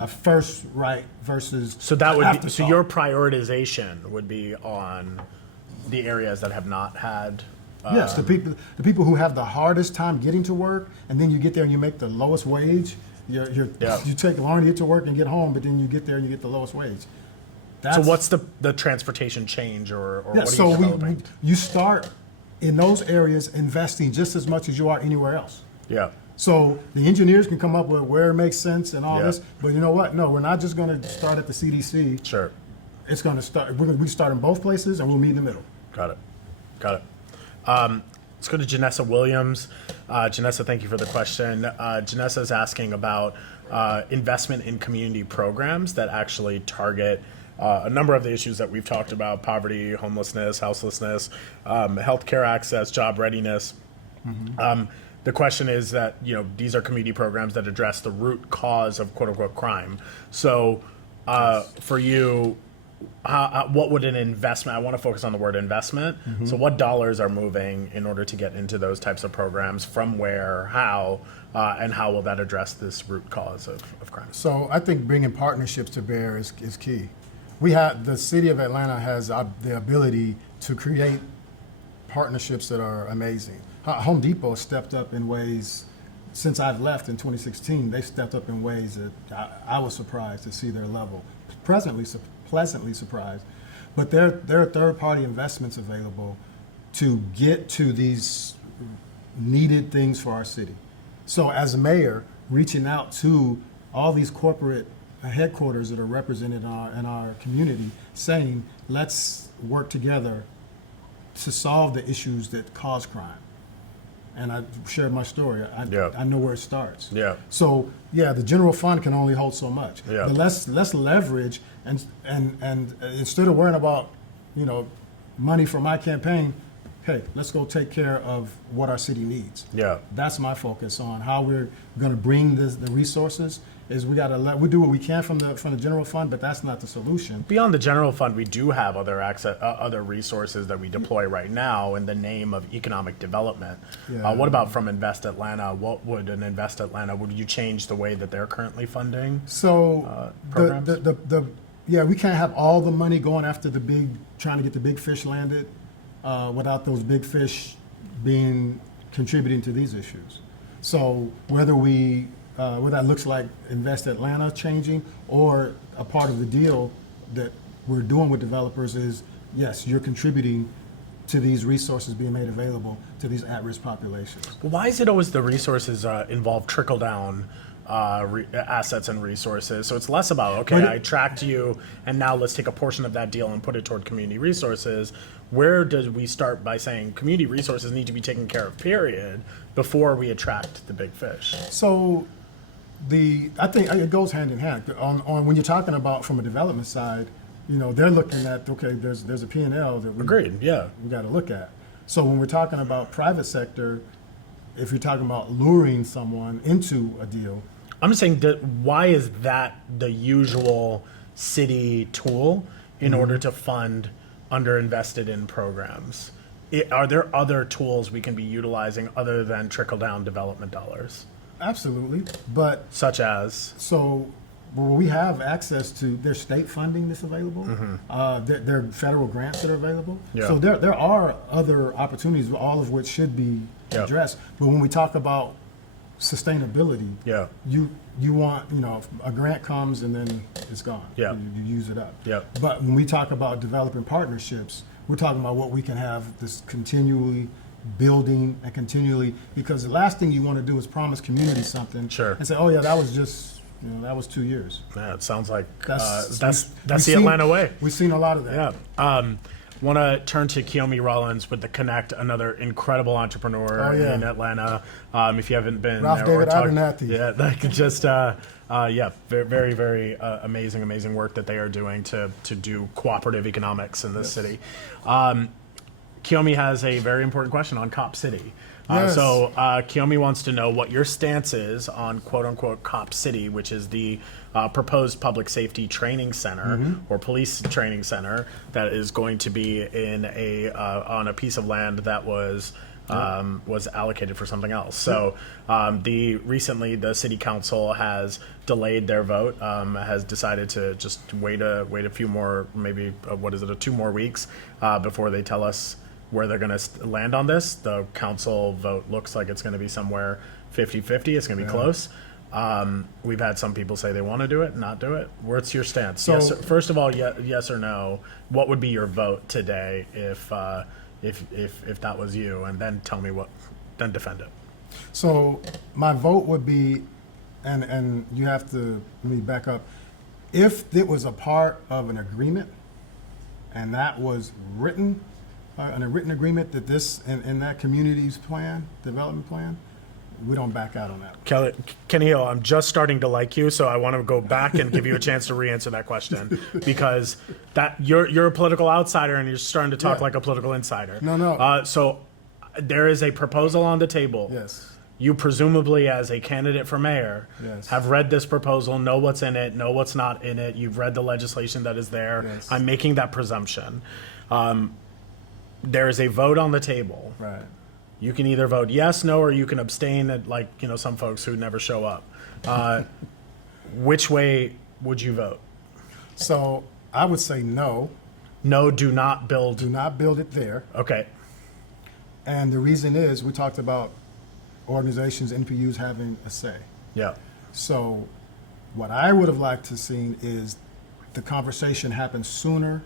a first right versus. So that would be, so afterthought. your prioritization would be on the areas that have not had. Yes, the people who have the hardest time getting to work, and then you get there and you make the lowest wage. You take longer to get to work and get home, but then you get there and you get the lowest wage. So what's the transportation change or Yeah, what are so you developing? you start in those areas investing just as much as you are anywhere else. Yeah. So the engineers can come up with where it makes sense and all Yeah. this, but you know what? No, we're not just going to start at the CDC. Sure. It's going to start. We start in both places, and we'll meet in the middle. Got it. Let's go to Janessa Williams. Janessa, thank you for the question. Janessa is asking about investment in community programs that actually target a number of the issues that we've talked about: poverty, homelessness, houselessness, healthcare access, job readiness. The question is that these are community programs that address the root cause of "quote unquote" crime. So, for you, what would an investment? I want to focus on the word investment. So, what dollars are moving in order to get into those types of programs? From where? How? And how will that address this root cause of crime? So I think bringing partnerships to bear is key. The city of Atlanta has the ability to create partnerships that are amazing. Home Depot stepped up in ways, since I've left in 2016, they stepped up in ways that I was surprised to see their level. Pleasantly surprised. But there are third-party investments available to get to these needed things for our city. So as a mayor, reaching out to all these corporate headquarters that are represented in our community, saying, let's work together to solve the issues that cause crime. And I shared my story. I know where it starts. Yeah. So the general fund can only hold so much. Yeah. But let's leverage and instead of worrying about money for my campaign, hey, let's go take care of what our city needs. Yeah. That's my focus on how we're going to bring the resources is we do what we can from the general fund, but that's not the solution. Beyond the general fund, we do have other resources that we deploy right now in the name of economic development. Yeah. What about from Invest Atlanta? What would an Invest Atlanta, would you change the way that they're currently funding? So programs? Yeah, we can't have all the money going after trying to get the big fish landed without those big fish contributing to these issues. So whether that looks like Invest Atlanta changing, or a part of the deal that we're doing with developers is, yes, you're contributing to these resources being made available to these at-risk populations. Well, why is it always the resources involve trickle-down assets and resources? So it's less about, okay, I tracked you, and now let's take a portion of that deal and put it toward community resources. Where do we start by saying community resources need to be taken care of, period, before we attract the big fish? So I think it goes hand in hand. On when you're talking about from a development side, they're looking at, okay, there's a P&L that Agreed, yeah. we got to look at. So when we're talking about private sector, if you're talking about luring someone into a deal, I'm just saying, why is that the usual city tool in order to fund underinvested in programs? Are there other tools we can be utilizing other than trickle-down development dollars? absolutely, but Such as? so well, we have access to there's state funding that's available. There are federal grants that are available. Yeah. So there are other opportunities, all of which should be Yeah. addressed. But when we talk about sustainability, Yeah. you want, a grant comes and then it's gone. Yeah. You use it up. Yeah. But when we talk about developing partnerships, we're talking about what we can have this continually building and continually, because the last thing you want to do is promise community something Sure. and say, oh yeah, that was just, that was 2 years. Yeah, it sounds like That's- that's we've the seen- Atlanta way. We've seen a lot of that. Yeah. Want to turn to Kiyomi Rollins with the Connect, another incredible entrepreneur Oh, yeah. in Atlanta. If you haven't been Ralph there or David talked, Abernathy. yeah, that could just very very amazing work that they are doing to do cooperative economics in this city. Kiyomi has a very important question on Cop City. Yes. So Kiyomi wants to know what your stance is on "quote unquote" Cop City, which is the proposed public safety training center or police training center that is going to be in on a piece of land that was allocated for something else. So recently the city council has delayed their vote, has decided to just wait a few more, maybe 2 more weeks before they tell us where they're going to land on this. The council vote looks like it's going to be somewhere 50-50. It's going to be close. We've had some people say they want to do it, not do it. What's your stance? So- yes, first of all, yes or no. What would be your vote today if that was you? And then tell me then defend it. So my vote would be, and you have to let me back up. If it was a part of an agreement, and that was written, in a written agreement that this in that community's development plan, we don't back out on that. Kenny Hill, I'm just starting to like you, so I want to go back and give you a chance to re-answer that question, because that you're a political outsider and you're starting to talk Yeah. like a political insider. No. So there is a proposal on the table. Yes. You presumably, as a candidate for mayor, Yes. have read this proposal, know what's in it, know what's not in it. You've read the legislation that is there. Yes. I'm making that presumption. There is a vote on the table. Right. You can either vote yes, no, or you can abstain, some folks who never show up. Which way would you vote? So I would say no. No, do not build. Do not build it there. Okay. And the reason is we talked about organizations, NPUs having a say. Yeah. So what I would have liked to seen is the conversation happen sooner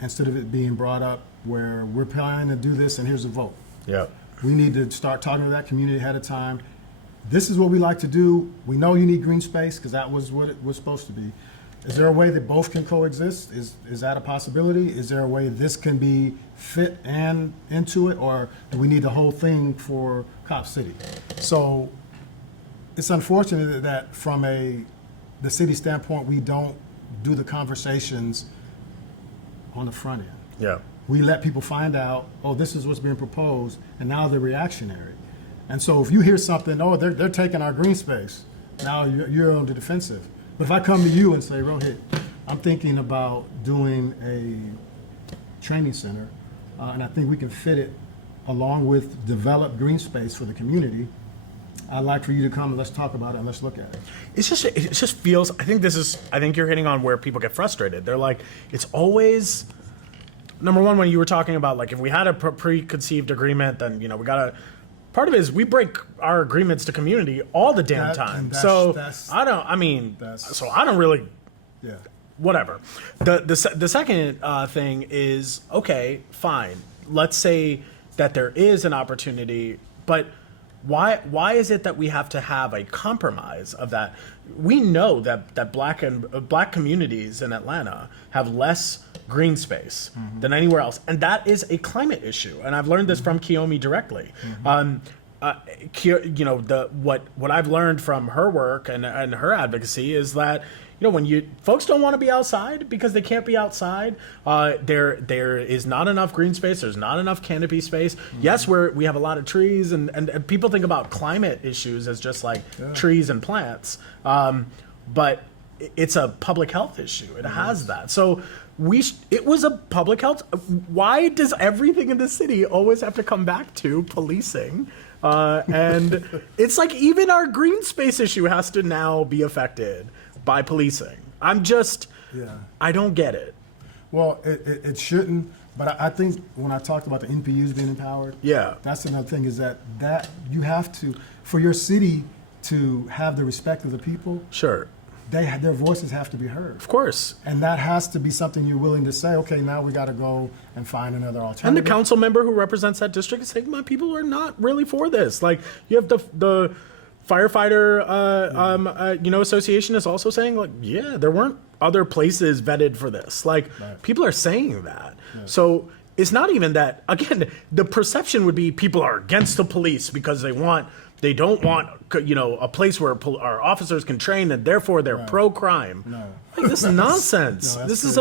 instead of it being brought up where we're planning to do this and here's a vote. Yeah. We need to start talking to that community ahead of time. This is what we like to do. We know you need green space because that was what it was supposed to be. Is there a way that both can coexist? Is that a possibility? Is there a way this can be fit and into it, or do we need the whole thing for Cop City? So it's unfortunate that from the city standpoint, we don't do the conversations on the front end. Yeah. We let people find out, oh, this is what's being proposed, and now they're reactionary. And so if you hear something, oh, they're taking our green space, Now you're on the defensive. But if I come to you and say, Rohit, I'm thinking about doing a training center, and I think we can fit it along with developed green space for the community, I'd like for you to come and let's talk about it and let's look at it. It just feels, I think you're hitting on where people get frustrated. They're like, it's always, number one, when you were talking about, like, if we had a preconceived agreement, then, we gotta, part of it is we break our agreements to community all the damn time. So I don't really, Yeah. whatever. The second thing is, okay, fine. Let's say that there is an opportunity, but why is it that we have to have a compromise of that? We know that black communities in Atlanta have less green space than anywhere else, and that is a climate issue. And I've learned this from Kiyomi directly. What I've learned from her work and her advocacy is that when folks don't want to be outside because they can't be outside, there is not enough green space. There's not enough canopy space. Yes, we have a lot of trees, and people think about climate issues as just like trees and plants, but it's a public health issue. It has that. So it was a public health. Why does everything in the city always have to come back to policing? And it's like even our green space issue has to now be affected by policing. I don't get it. Well, it shouldn't, but I think when I talked about the NPUs being empowered, that's another thing is that you have to, for your city to have the respect of the people, sure, their voices have to be heard. Of course. And that has to be something you're willing to say, okay, now we got to go and find another alternative. And the council member who represents that district is saying, my people are not really for this. Like, you have the firefighter association is also saying, like, yeah, there weren't other places vetted for this. Like, people are saying that. Yeah. So it's not even that, again, the perception would be people are against the police because they don't want a place where our officers can train, and therefore they're pro-crime. No. Like, this is nonsense. This is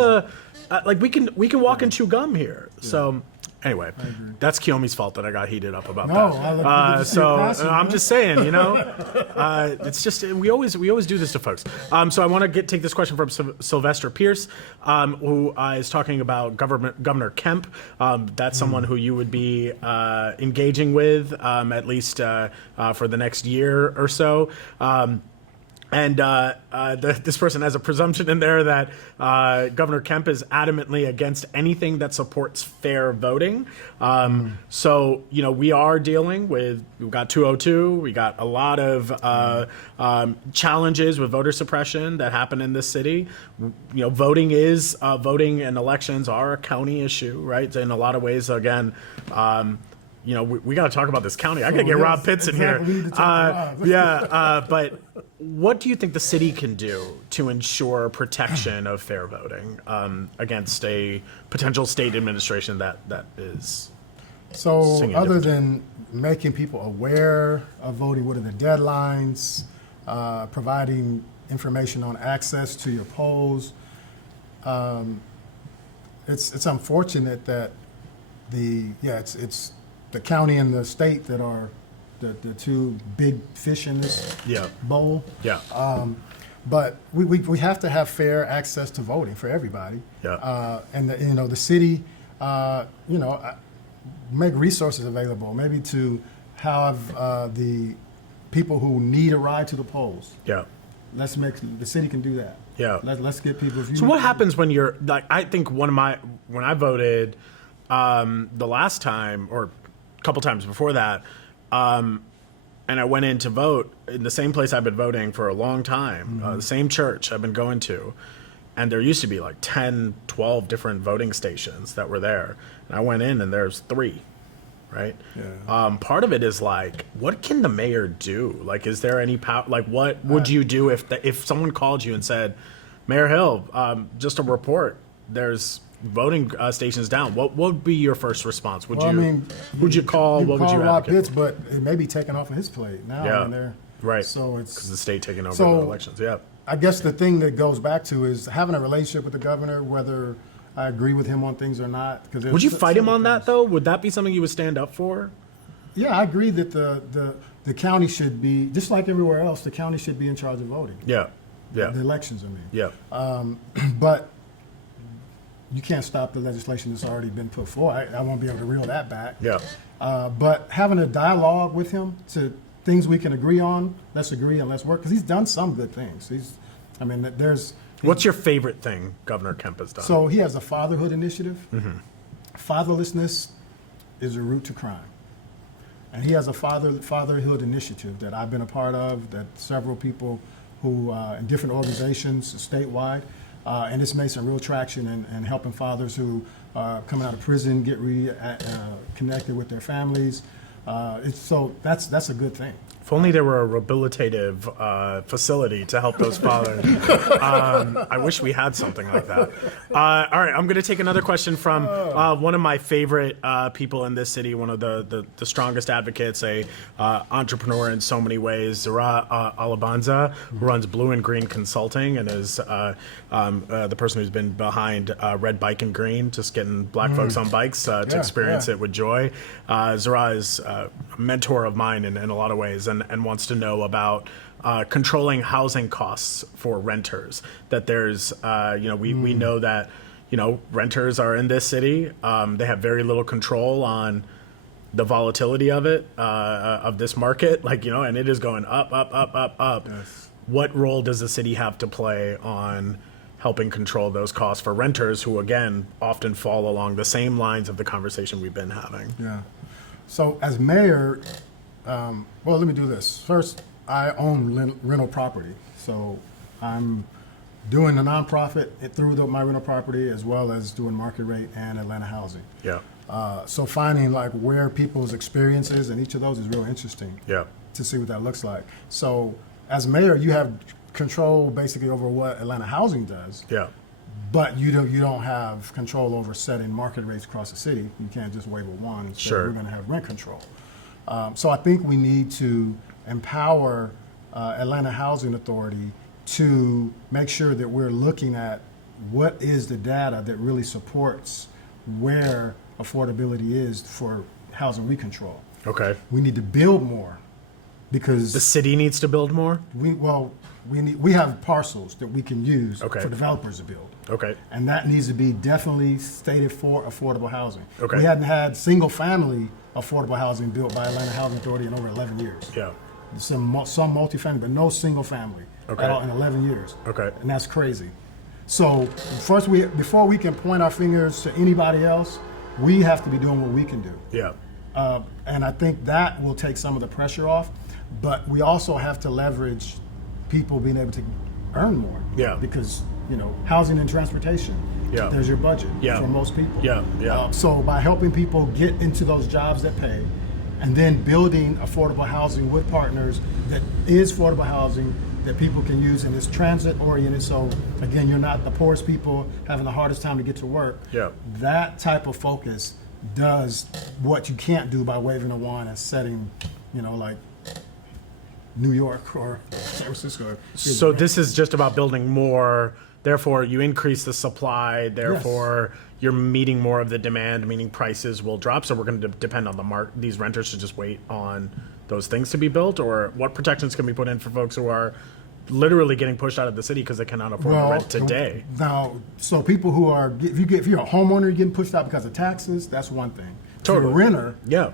we can walk and chew gum here. Yeah. So anyway, that's Kiyomi's fault that I got heated up about that. I'm just saying, it's just we always do this to folks. So I want to take this question from Sylvester Pierce, who is talking about Governor Kemp. That's someone who you would be engaging with at least for the next year or so. This person has a presumption in there that Governor Kemp is adamantly against anything that supports fair voting. So, we are dealing with, we've got 202, we got a lot of challenges with voter suppression that happen in this city. Voting and elections are a county issue, right? In a lot of ways, again, we got to talk about this county. I got to get Rob Pitts in here. But what do you think the city can do to ensure protection of fair voting against a potential state administration that is? So other than making people aware of voting, what are the deadlines, providing information on access to your polls, it's unfortunate that it's the county and the state that are the two big fish in this bowl. Yeah. But we have to have fair access to voting for everybody. Yeah. And the city, make resources available, maybe to have the people who need a ride to the polls. Yeah. The city can do that. Yeah. Let's get people. So what happens when you're like? I think when I voted the last time or a couple times before that, and I went in to vote in the same place I've been voting for a long time, the same church I've been going to, and there used to be like 10, 12 different voting stations that were there, and I went in and there's 3. Right. Yeah. Part of it is like, what can the mayor do? Like, is there any power? Like, what would you do if someone called you and said, Mayor Hill, just a report, there's voting stations down? What would be your first response? Who'd you call? What would you Rob advocate? Pitts, but it may be taken off of his plate now. Yeah. Right. So it's because the state taking over the elections. Yeah. I guess the thing that goes back to is having a relationship with the governor, whether I agree with him on things or not. Would you fight him on that though? Would that be something you would stand up for? Yeah, I agree that the county should be, just like everywhere else, the county should be in charge of voting. Yeah. Yeah. The elections, I mean. Yeah. But you can't stop the legislation that's already been put forward. I won't be able to reel that back. Yeah. But having a dialogue with him to things we can agree on, let's agree and let's work, because he's done some good things. What's your favorite thing Governor Kemp has done? So he has a fatherhood initiative. Fatherlessness is a root to crime. And he has a fatherhood initiative that I've been a part of, that several people who, in different organizations statewide, and it's made some real traction in helping fathers who are coming out of prison get connected with their families. So that's a good thing. If only there were a rehabilitative facility to help those fathers. I wish we had something like that. All right, I'm going to take another question from one of my favorite people in this city, one of the strongest advocates, a entrepreneur in so many ways, Zara Alabanza, who runs Blue and Green Consulting and is the person who's been behind Red Bike and Green, just getting black folks on bikes to experience it with joy. Zara is a mentor of mine in a lot of ways, and wants to know about controlling housing costs for renters. That there's, we know that, renters are in this city. They have very little control on the volatility of it, of this market, and it is going up, up, up, up, up. Yes. What role does the city have to play on helping control those costs for renters who, again, often fall along the same lines of the conversation we've been having? Yeah. So as mayor, well, let me do this. First, I own rental property. So I'm doing a nonprofit through my rental property, as well as doing market rate and Atlanta housing. Yeah. So finding where people's experiences in each of those is real interesting. Yeah. To see what that looks like. So as mayor, you have control basically over what Atlanta housing does. Yeah. But you don't have control over setting market rates across the city. You can't just wave a wand and say Sure. we're going to have rent control. So I think we need to empower Atlanta Housing Authority to make sure that we're looking at what is the data that really supports where affordability is for housing we control. Okay. We need to build more because The city needs to build more? we have parcels that we can use Okay. for developers to build. Okay. And that needs to be definitely stated for affordable housing. Okay. We hadn't had single-family affordable housing built by Atlanta Housing Authority in over 11 years. Yeah. Some multifamily, but no single-family Okay. at all in 11 years. Okay. And that's crazy. So first, before we can point our fingers to anybody else, we have to be doing what we can do. Yeah. And I think that will take some of the pressure off. But we also have to leverage people being able to earn more. Yeah. Because, housing and transportation, Yeah. there's your budget Yeah. for most people. Yeah, yeah. So by helping people get into those jobs that pay, and then building affordable housing with partners that is affordable housing that people can use and is transit oriented. So again, you're not the poorest people having the hardest time to get to work. Yeah. That type of focus does what you can't do by waving a wand and setting, like New York or San Francisco. So this is just about building more, therefore you increase the supply, therefore you're meeting more of the demand, meaning prices will drop. So we're going to depend on these renters should just wait on those things to be built, or what protections can be put in for folks who are literally getting pushed out of the city because they cannot afford the rent today? Now, so people who are, if you're a homeowner, you're getting pushed out because of taxes, that's one thing. Totally. If you're a renter, Yeah.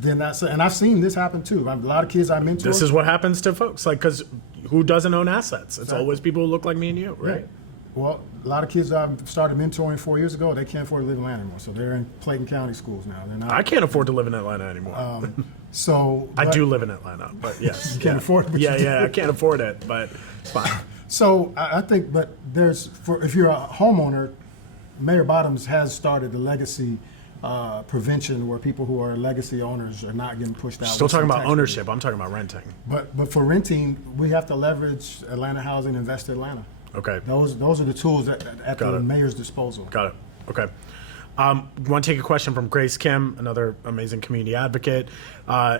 then and I've seen this happen too. A lot of kids I mentor. This is what happens to folks, because who doesn't own assets? It's always people who look like me and you, right? Well, a lot of kids I've started mentoring 4 years ago, they can't afford to live in Atlanta anymore. So they're in Clayton County schools now. They're not. I can't afford to live in Atlanta anymore. I I do live in Atlanta, but yes. You can't afford it, but you do. I can't afford it, but it's fine. So I think, but if you're a homeowner, Mayor Bottoms has started the legacy prevention where people who are legacy owners are not getting pushed out. Still with some talking about tax ownership. I'm talking about renting. relief. But for renting, we have to leverage Atlanta Housing, Invest Atlanta. Okay. Those are the tools at Got the it. mayor's disposal. Got it. Okay. Want to take a question from Grace Kim, another amazing community advocate,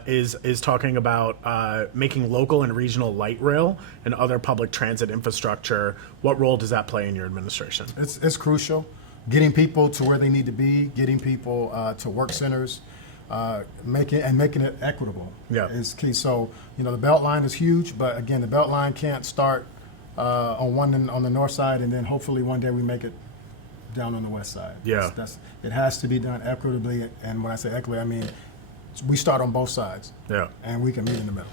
is talking about making local and regional light rail and other public transit infrastructure. What role does that play in your administration? It's crucial. Getting people to where they need to be, getting people to work centers. making it equitable Yeah. is key. So, the Beltline is huge, but again, the Beltline can't start on the north side, and then hopefully one day we make it down on the west side. Yeah. It has to be done equitably, and when I say equitably, I mean we start on both sides, Yeah. and we can meet in the middle.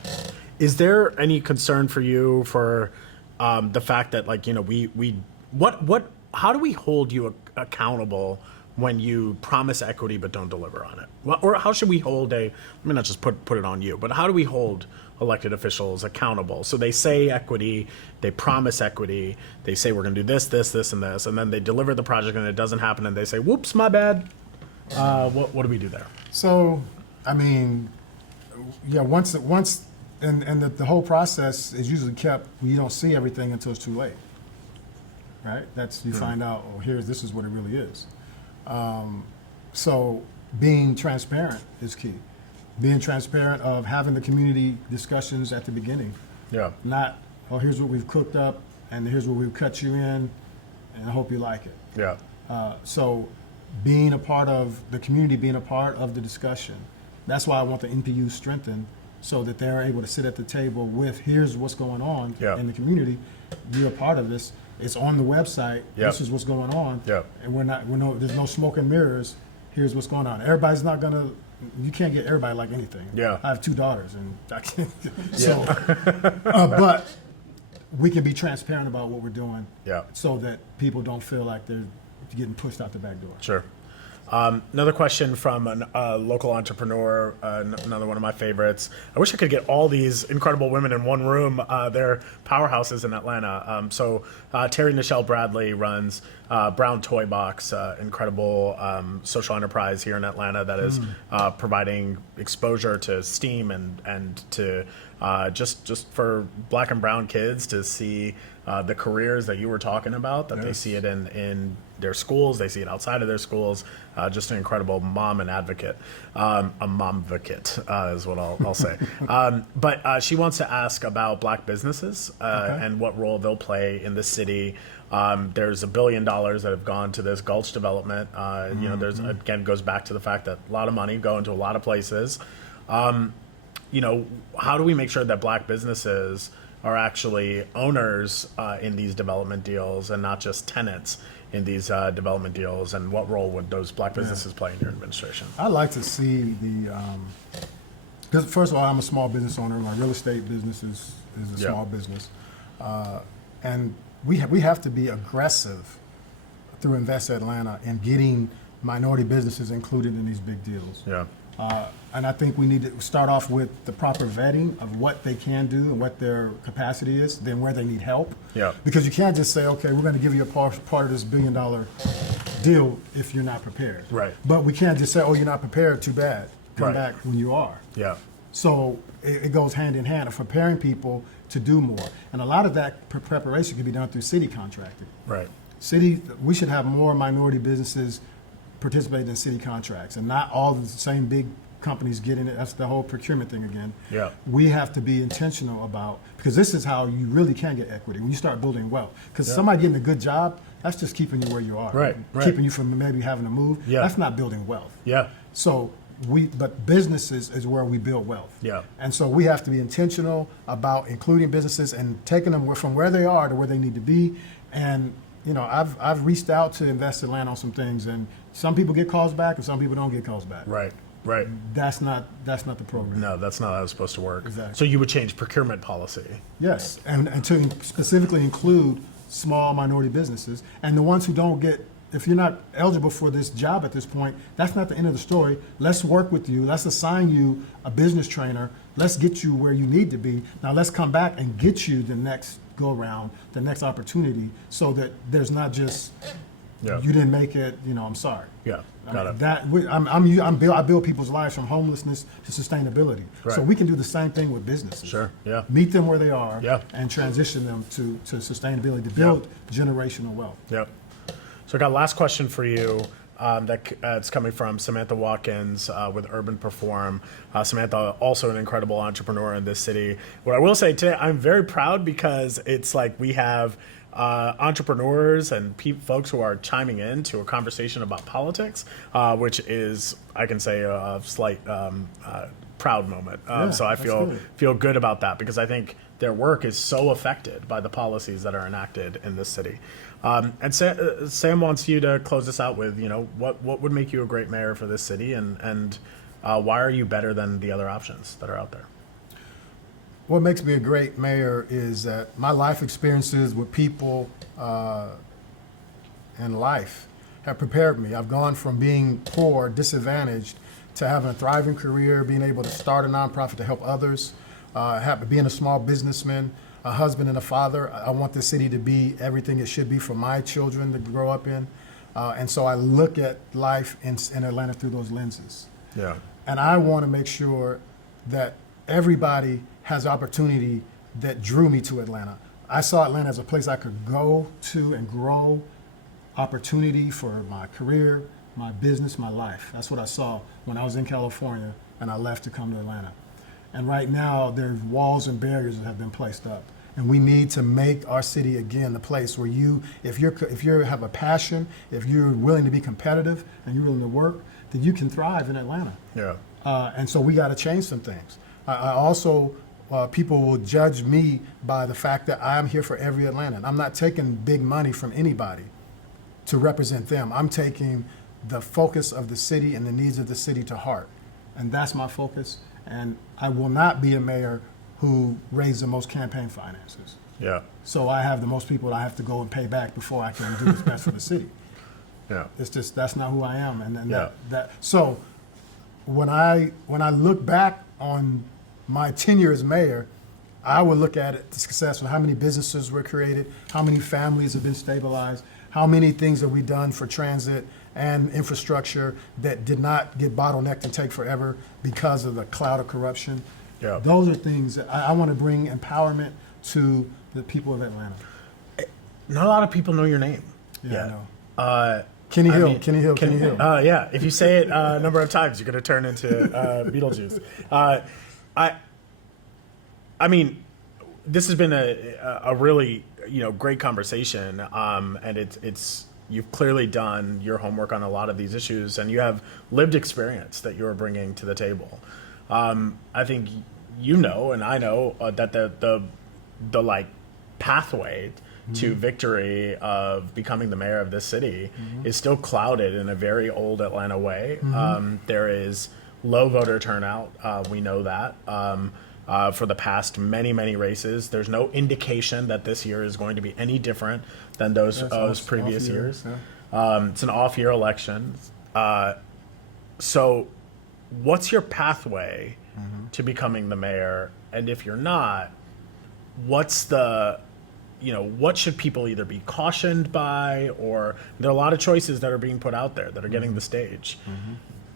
Is there any concern for you for the fact that, like, how do we hold you accountable when you promise equity but don't deliver on it? Or how should we hold let me not just put it on you, but how do we hold elected officials accountable? So they say equity, they promise equity, they say we're going to do this, this, this, and this, and then they deliver the project and it doesn't happen, and they say, whoops, my bad. What do we do there? So, I mean, yeah, once and the whole process is usually kept. You don't see everything until it's too late, right? You find out. Oh, this is what it really is. So being transparent is key. Being transparent of having the community discussions at the beginning. Yeah. Not, oh, here's what we've cooked up, and here's what we've cut you in, and I hope you like it. Yeah. So being a part of the community, being a part of the discussion. That's why I want the NPU strengthened, so that they're able to sit at the table with, here's what's going on Yeah. in the community. You're a part of this. It's on the website. Yeah. This is what's going on. Yeah. And there's no smoke and mirrors. Here's what's going on. Everybody's not gonna. You can't get everybody like anything. Yeah. I have 2 daughters, and I can't. So, but we can be transparent about what we're doing. Yeah. So that people don't feel like they're getting pushed out the back door. Sure. Another question from a local entrepreneur, another one of my favorites. I wish I could get all these incredible women in one room. They're powerhouses in Atlanta. Terry Nichelle Bradley runs Brown Toy Box, incredible social enterprise here in Atlanta that is providing exposure to STEAM and to just for Black and brown kids to see the careers that you were talking about, that they see it in their schools, they see it outside of their schools. Just an incredible mom and advocate. A momvocate is what I'll say. But she wants to ask about Black businesses and what role they'll play in the city. There's $1 billion that have gone to this Gulch development. There's, again, goes back to the fact that a lot of money go into a lot of places. How do we make sure that Black businesses are actually owners in these development deals and not just tenants in these development deals, and what role would those Black businesses play in your administration? I like to see because first of all, I'm a small business owner. My real estate business is a small business, and we have to be aggressive through Invest Atlanta in getting minority businesses included in these big deals. Yeah. And I think we need to start off with the proper vetting of what they can do and what their capacity is, then where they need help. Yeah. Because you can't just say, okay, we're going to give you a part of this $1 billion deal if you're not prepared. Right. But we can't just say, oh, you're not prepared, too bad. Come Right. back when you are. Yeah. So it goes hand in hand of preparing people to do more. And a lot of that preparation can be done through city contracting. Right. We should have more minority businesses participate in city contracts and not all the same big companies get in it. That's the whole procurement thing again. Yeah. We have to be intentional about, because this is how you really can get equity, when you start building wealth. Because somebody getting a good job, that's just keeping you where you are. Right, right. Keeping you from maybe having to move. Yeah. That's not building wealth. Yeah. So but businesses is where we build wealth. Yeah. And so we have to be intentional about including businesses and taking them from where they are to where they need to be. And I've reached out to Invest Atlanta on some things, and some people get calls back and some people don't get calls back. Right. Right. That's not the program. No, that's not how it's supposed to work. Exactly. So you would change procurement policy. Yes, and to specifically include small minority businesses and the ones who don't get. If you're not eligible for this job at this point, that's not the end of the story. Let's work with you. Let's assign you a business trainer. Let's get you where you need to be. Now let's come back and get you the next go around, the next opportunity, so that there's not just Yeah. you didn't make it. I'm sorry. Yeah. Got it. I build people's lives from homelessness to sustainability. Right. So we can do the same thing with businesses. Sure, yeah. Meet them where they are. Yeah. And transition them to sustainability to build generational wealth. Yep. So I got a last question for you. It's coming from Samantha Watkins with Urban Perform. Samantha, also an incredible entrepreneur in this city. What I will say today, I'm very proud because it's like we have entrepreneurs and folks who are chiming in to a conversation about politics, which is, I can say, a slight proud moment. So I feel good about that because I think their work is so affected by the policies that are enacted in this city. And Sam wants you to close this out with, what would make you a great mayor for this city, and why are you better than the other options that are out there? What makes me a great mayor is that my life experiences with people and life have prepared me. I've gone from being poor, disadvantaged, to having a thriving career, being able to start a nonprofit to help others, being a small businessman, a husband and a father. I want this city to be everything it should be for my children to grow up in. And so I look at life in Atlanta through those lenses. Yeah. And I want to make sure that everybody has the opportunity that drew me to Atlanta. I saw Atlanta as a place I could go to and grow, opportunity for my career, my business, my life. That's what I saw when I was in California and I left to come to Atlanta. And right now, there's walls and barriers that have been placed up. And we need to make our city again the place where if you have a passion, if you're willing to be competitive and you're willing to work, then you can thrive in Atlanta. Yeah. And so we got to change some things. I also, people will judge me by the fact that I'm here for every Atlantan. I'm not taking big money from anybody to represent them. I'm taking the focus of the city and the needs of the city to heart. And that's my focus. And I will not be a mayor who raised the most campaign finances. Yeah. So I have the most people that I have to go and pay back before I can do what's best for the city. Yeah. It's just, that's not who I am. And Yeah. So when I look back on my tenure as mayor, I would look at it, the success of how many businesses were created, how many families have been stabilized, how many things have we done for transit and infrastructure that did not get bottlenecked and take forever because of the cloud of corruption. Yeah. Those are things that I want to bring empowerment to the people of Atlanta. Not a lot of people know your name. Yeah, I know. Kenny Hill. Yeah, if you say it a number of times, you're going to turn into Beetlejuice. I mean, this has been a really great conversation, and it's you've clearly done your homework on a lot of these issues, and you have lived experience that you're bringing to the table. I think and I know that the like pathway to victory of becoming the mayor of this city is still clouded in a very old Atlanta way. There is low voter turnout. We know that. For the past many races, there's no indication that this year is going to be any different than those previous years. Yeah. It's an off-year election. So what's your pathway to becoming the mayor? And if you're not, what's the what should people either be cautioned by, or there are a lot of choices that are being put out there that are getting the stage,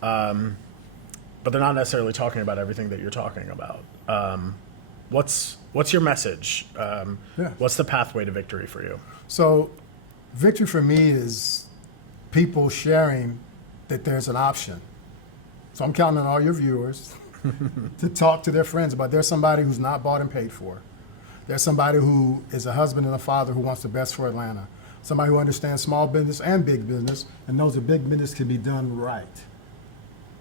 but they're not necessarily talking about everything that you're talking about. What's your message? What's the pathway to victory for you? So victory for me is people sharing that there's an option. So I'm counting on all your viewers to talk to their friends about there's somebody who's not bought and paid for. There's somebody who is a husband and a father who wants the best for Atlanta. Somebody who understands small business and big business and knows that big business can be done right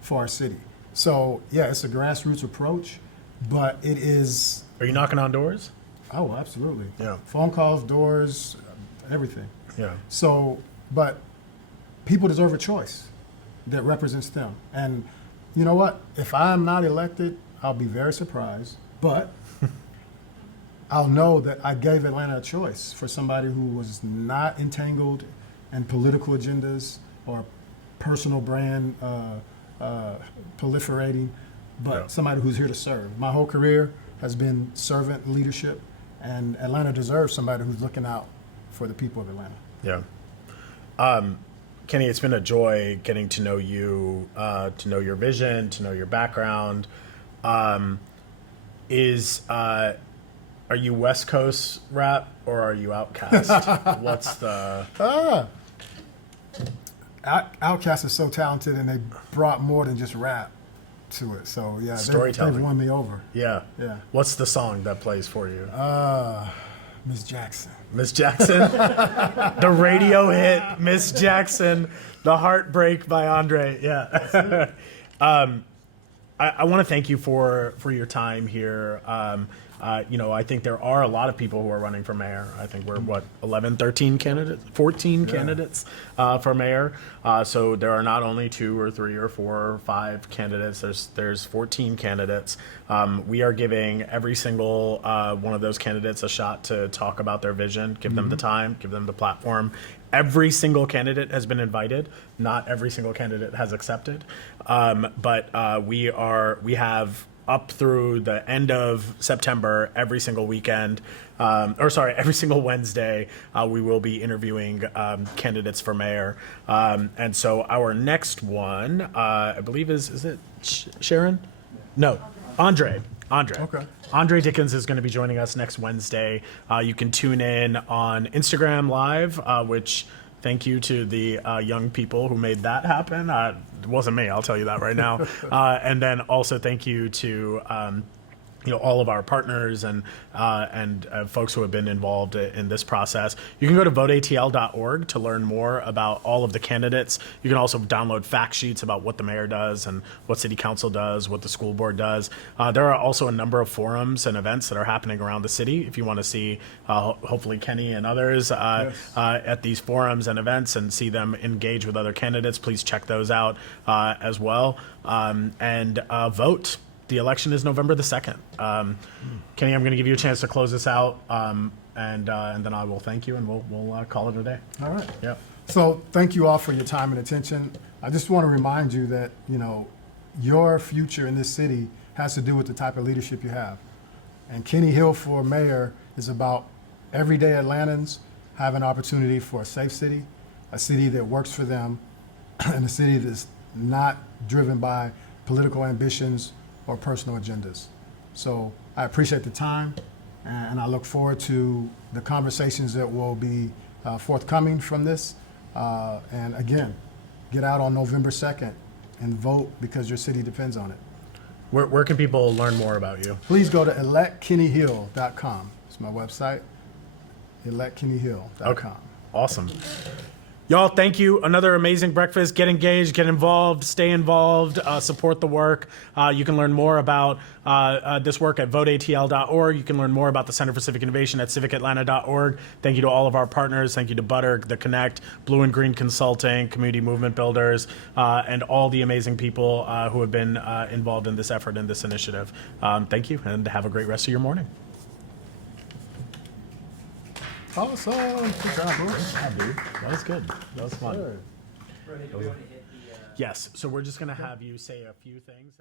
for our city. So yeah, it's a grassroots approach, but it is. Are you knocking on doors? Oh, absolutely. Yeah. Phone calls, doors, everything. Yeah. So, but people deserve a choice that represents them. And you know what? If I'm not elected, I'll be very surprised, but I'll know that I gave Atlanta a choice for somebody who was not entangled in political agendas or personal brand proliferating, but somebody who's here to serve. My whole career has been servant leadership, and Atlanta deserves somebody who's looking out for the people of Atlanta. Yeah. Kenny, it's been a joy getting to know you, to know your vision, to know your background. Are you West Coast rap or are you Outkast? What's the... Outkast is so talented, and they brought more than just rap to it. So yeah, Storytelling. they've won me over. Yeah. Yeah. What's the song that plays for you? Miss Jackson. Miss Jackson, the radio hit Miss Jackson, the Heartbreak by Andre. Yeah. I want to thank you for your time here. I think there are a lot of people who are running for mayor. I think we're 11, 13 candidates, 14 candidates for mayor. So there are not only 2 or 3 or 4 or 5 candidates. There's 14 candidates. We are giving every single one of those candidates a shot to talk about their vision, give them the time, give them the platform. Every single candidate has been invited. Not every single candidate has accepted. But we have up through the end of September, every single weekend, every single Wednesday, we will be interviewing candidates for mayor. And so our next one, I believe is it Sharon? No, Andre. Okay. Andre Dickens is going to be joining us next Wednesday. You can tune in on Instagram Live, which thank you to the young people who made that happen. It wasn't me, I'll tell you that right now. And then also thank you to all of our partners and folks who have been involved in this process. You can go to voteatl.org to learn more about all of the candidates. You can also download fact sheets about what the mayor does and what city council does, what the school board does. There are also a number of forums and events that are happening around the city. If you want to see, hopefully Kenny and others at these forums and events and see them engage with other candidates, please check those out as well. And vote. The election is November the 2nd. Kenny, I'm going to give you a chance to close this out, and then I will thank you, and we'll call it a day. All right. Yeah. So thank you all for your time and attention. I just want to remind you that your future in this city has to do with the type of leadership you have. And Kenny Hill for mayor is about everyday Atlantans having an opportunity for a safe city, a city that works for them, and a city that's not driven by political ambitions or personal agendas. So I appreciate the time, and I look forward to the conversations that will be forthcoming from this. And again, get out on November 2nd and vote because your city depends on it. Where can people learn more about you? Please go to electkennyhill.com. It's my website, electkennyhill.com. Okay. Awesome. Y'all, thank you. Another amazing breakfast. Get engaged, get involved, stay involved, support the work. You can learn more about this work at voteatl.org. You can learn more about the Center for Civic Innovation at civicatlanta.org. Thank you to all of our partners. Thank you to Butter, The Connect, Blue and Green Consulting, Community Movement Builders, and all the amazing people who have been involved in this effort and this initiative. Thank you, and have a great rest of your morning. Awesome. Good job, bro. Yeah, dude. That was good. That was fun. Good. Yes, so we're just going to have you say a few things.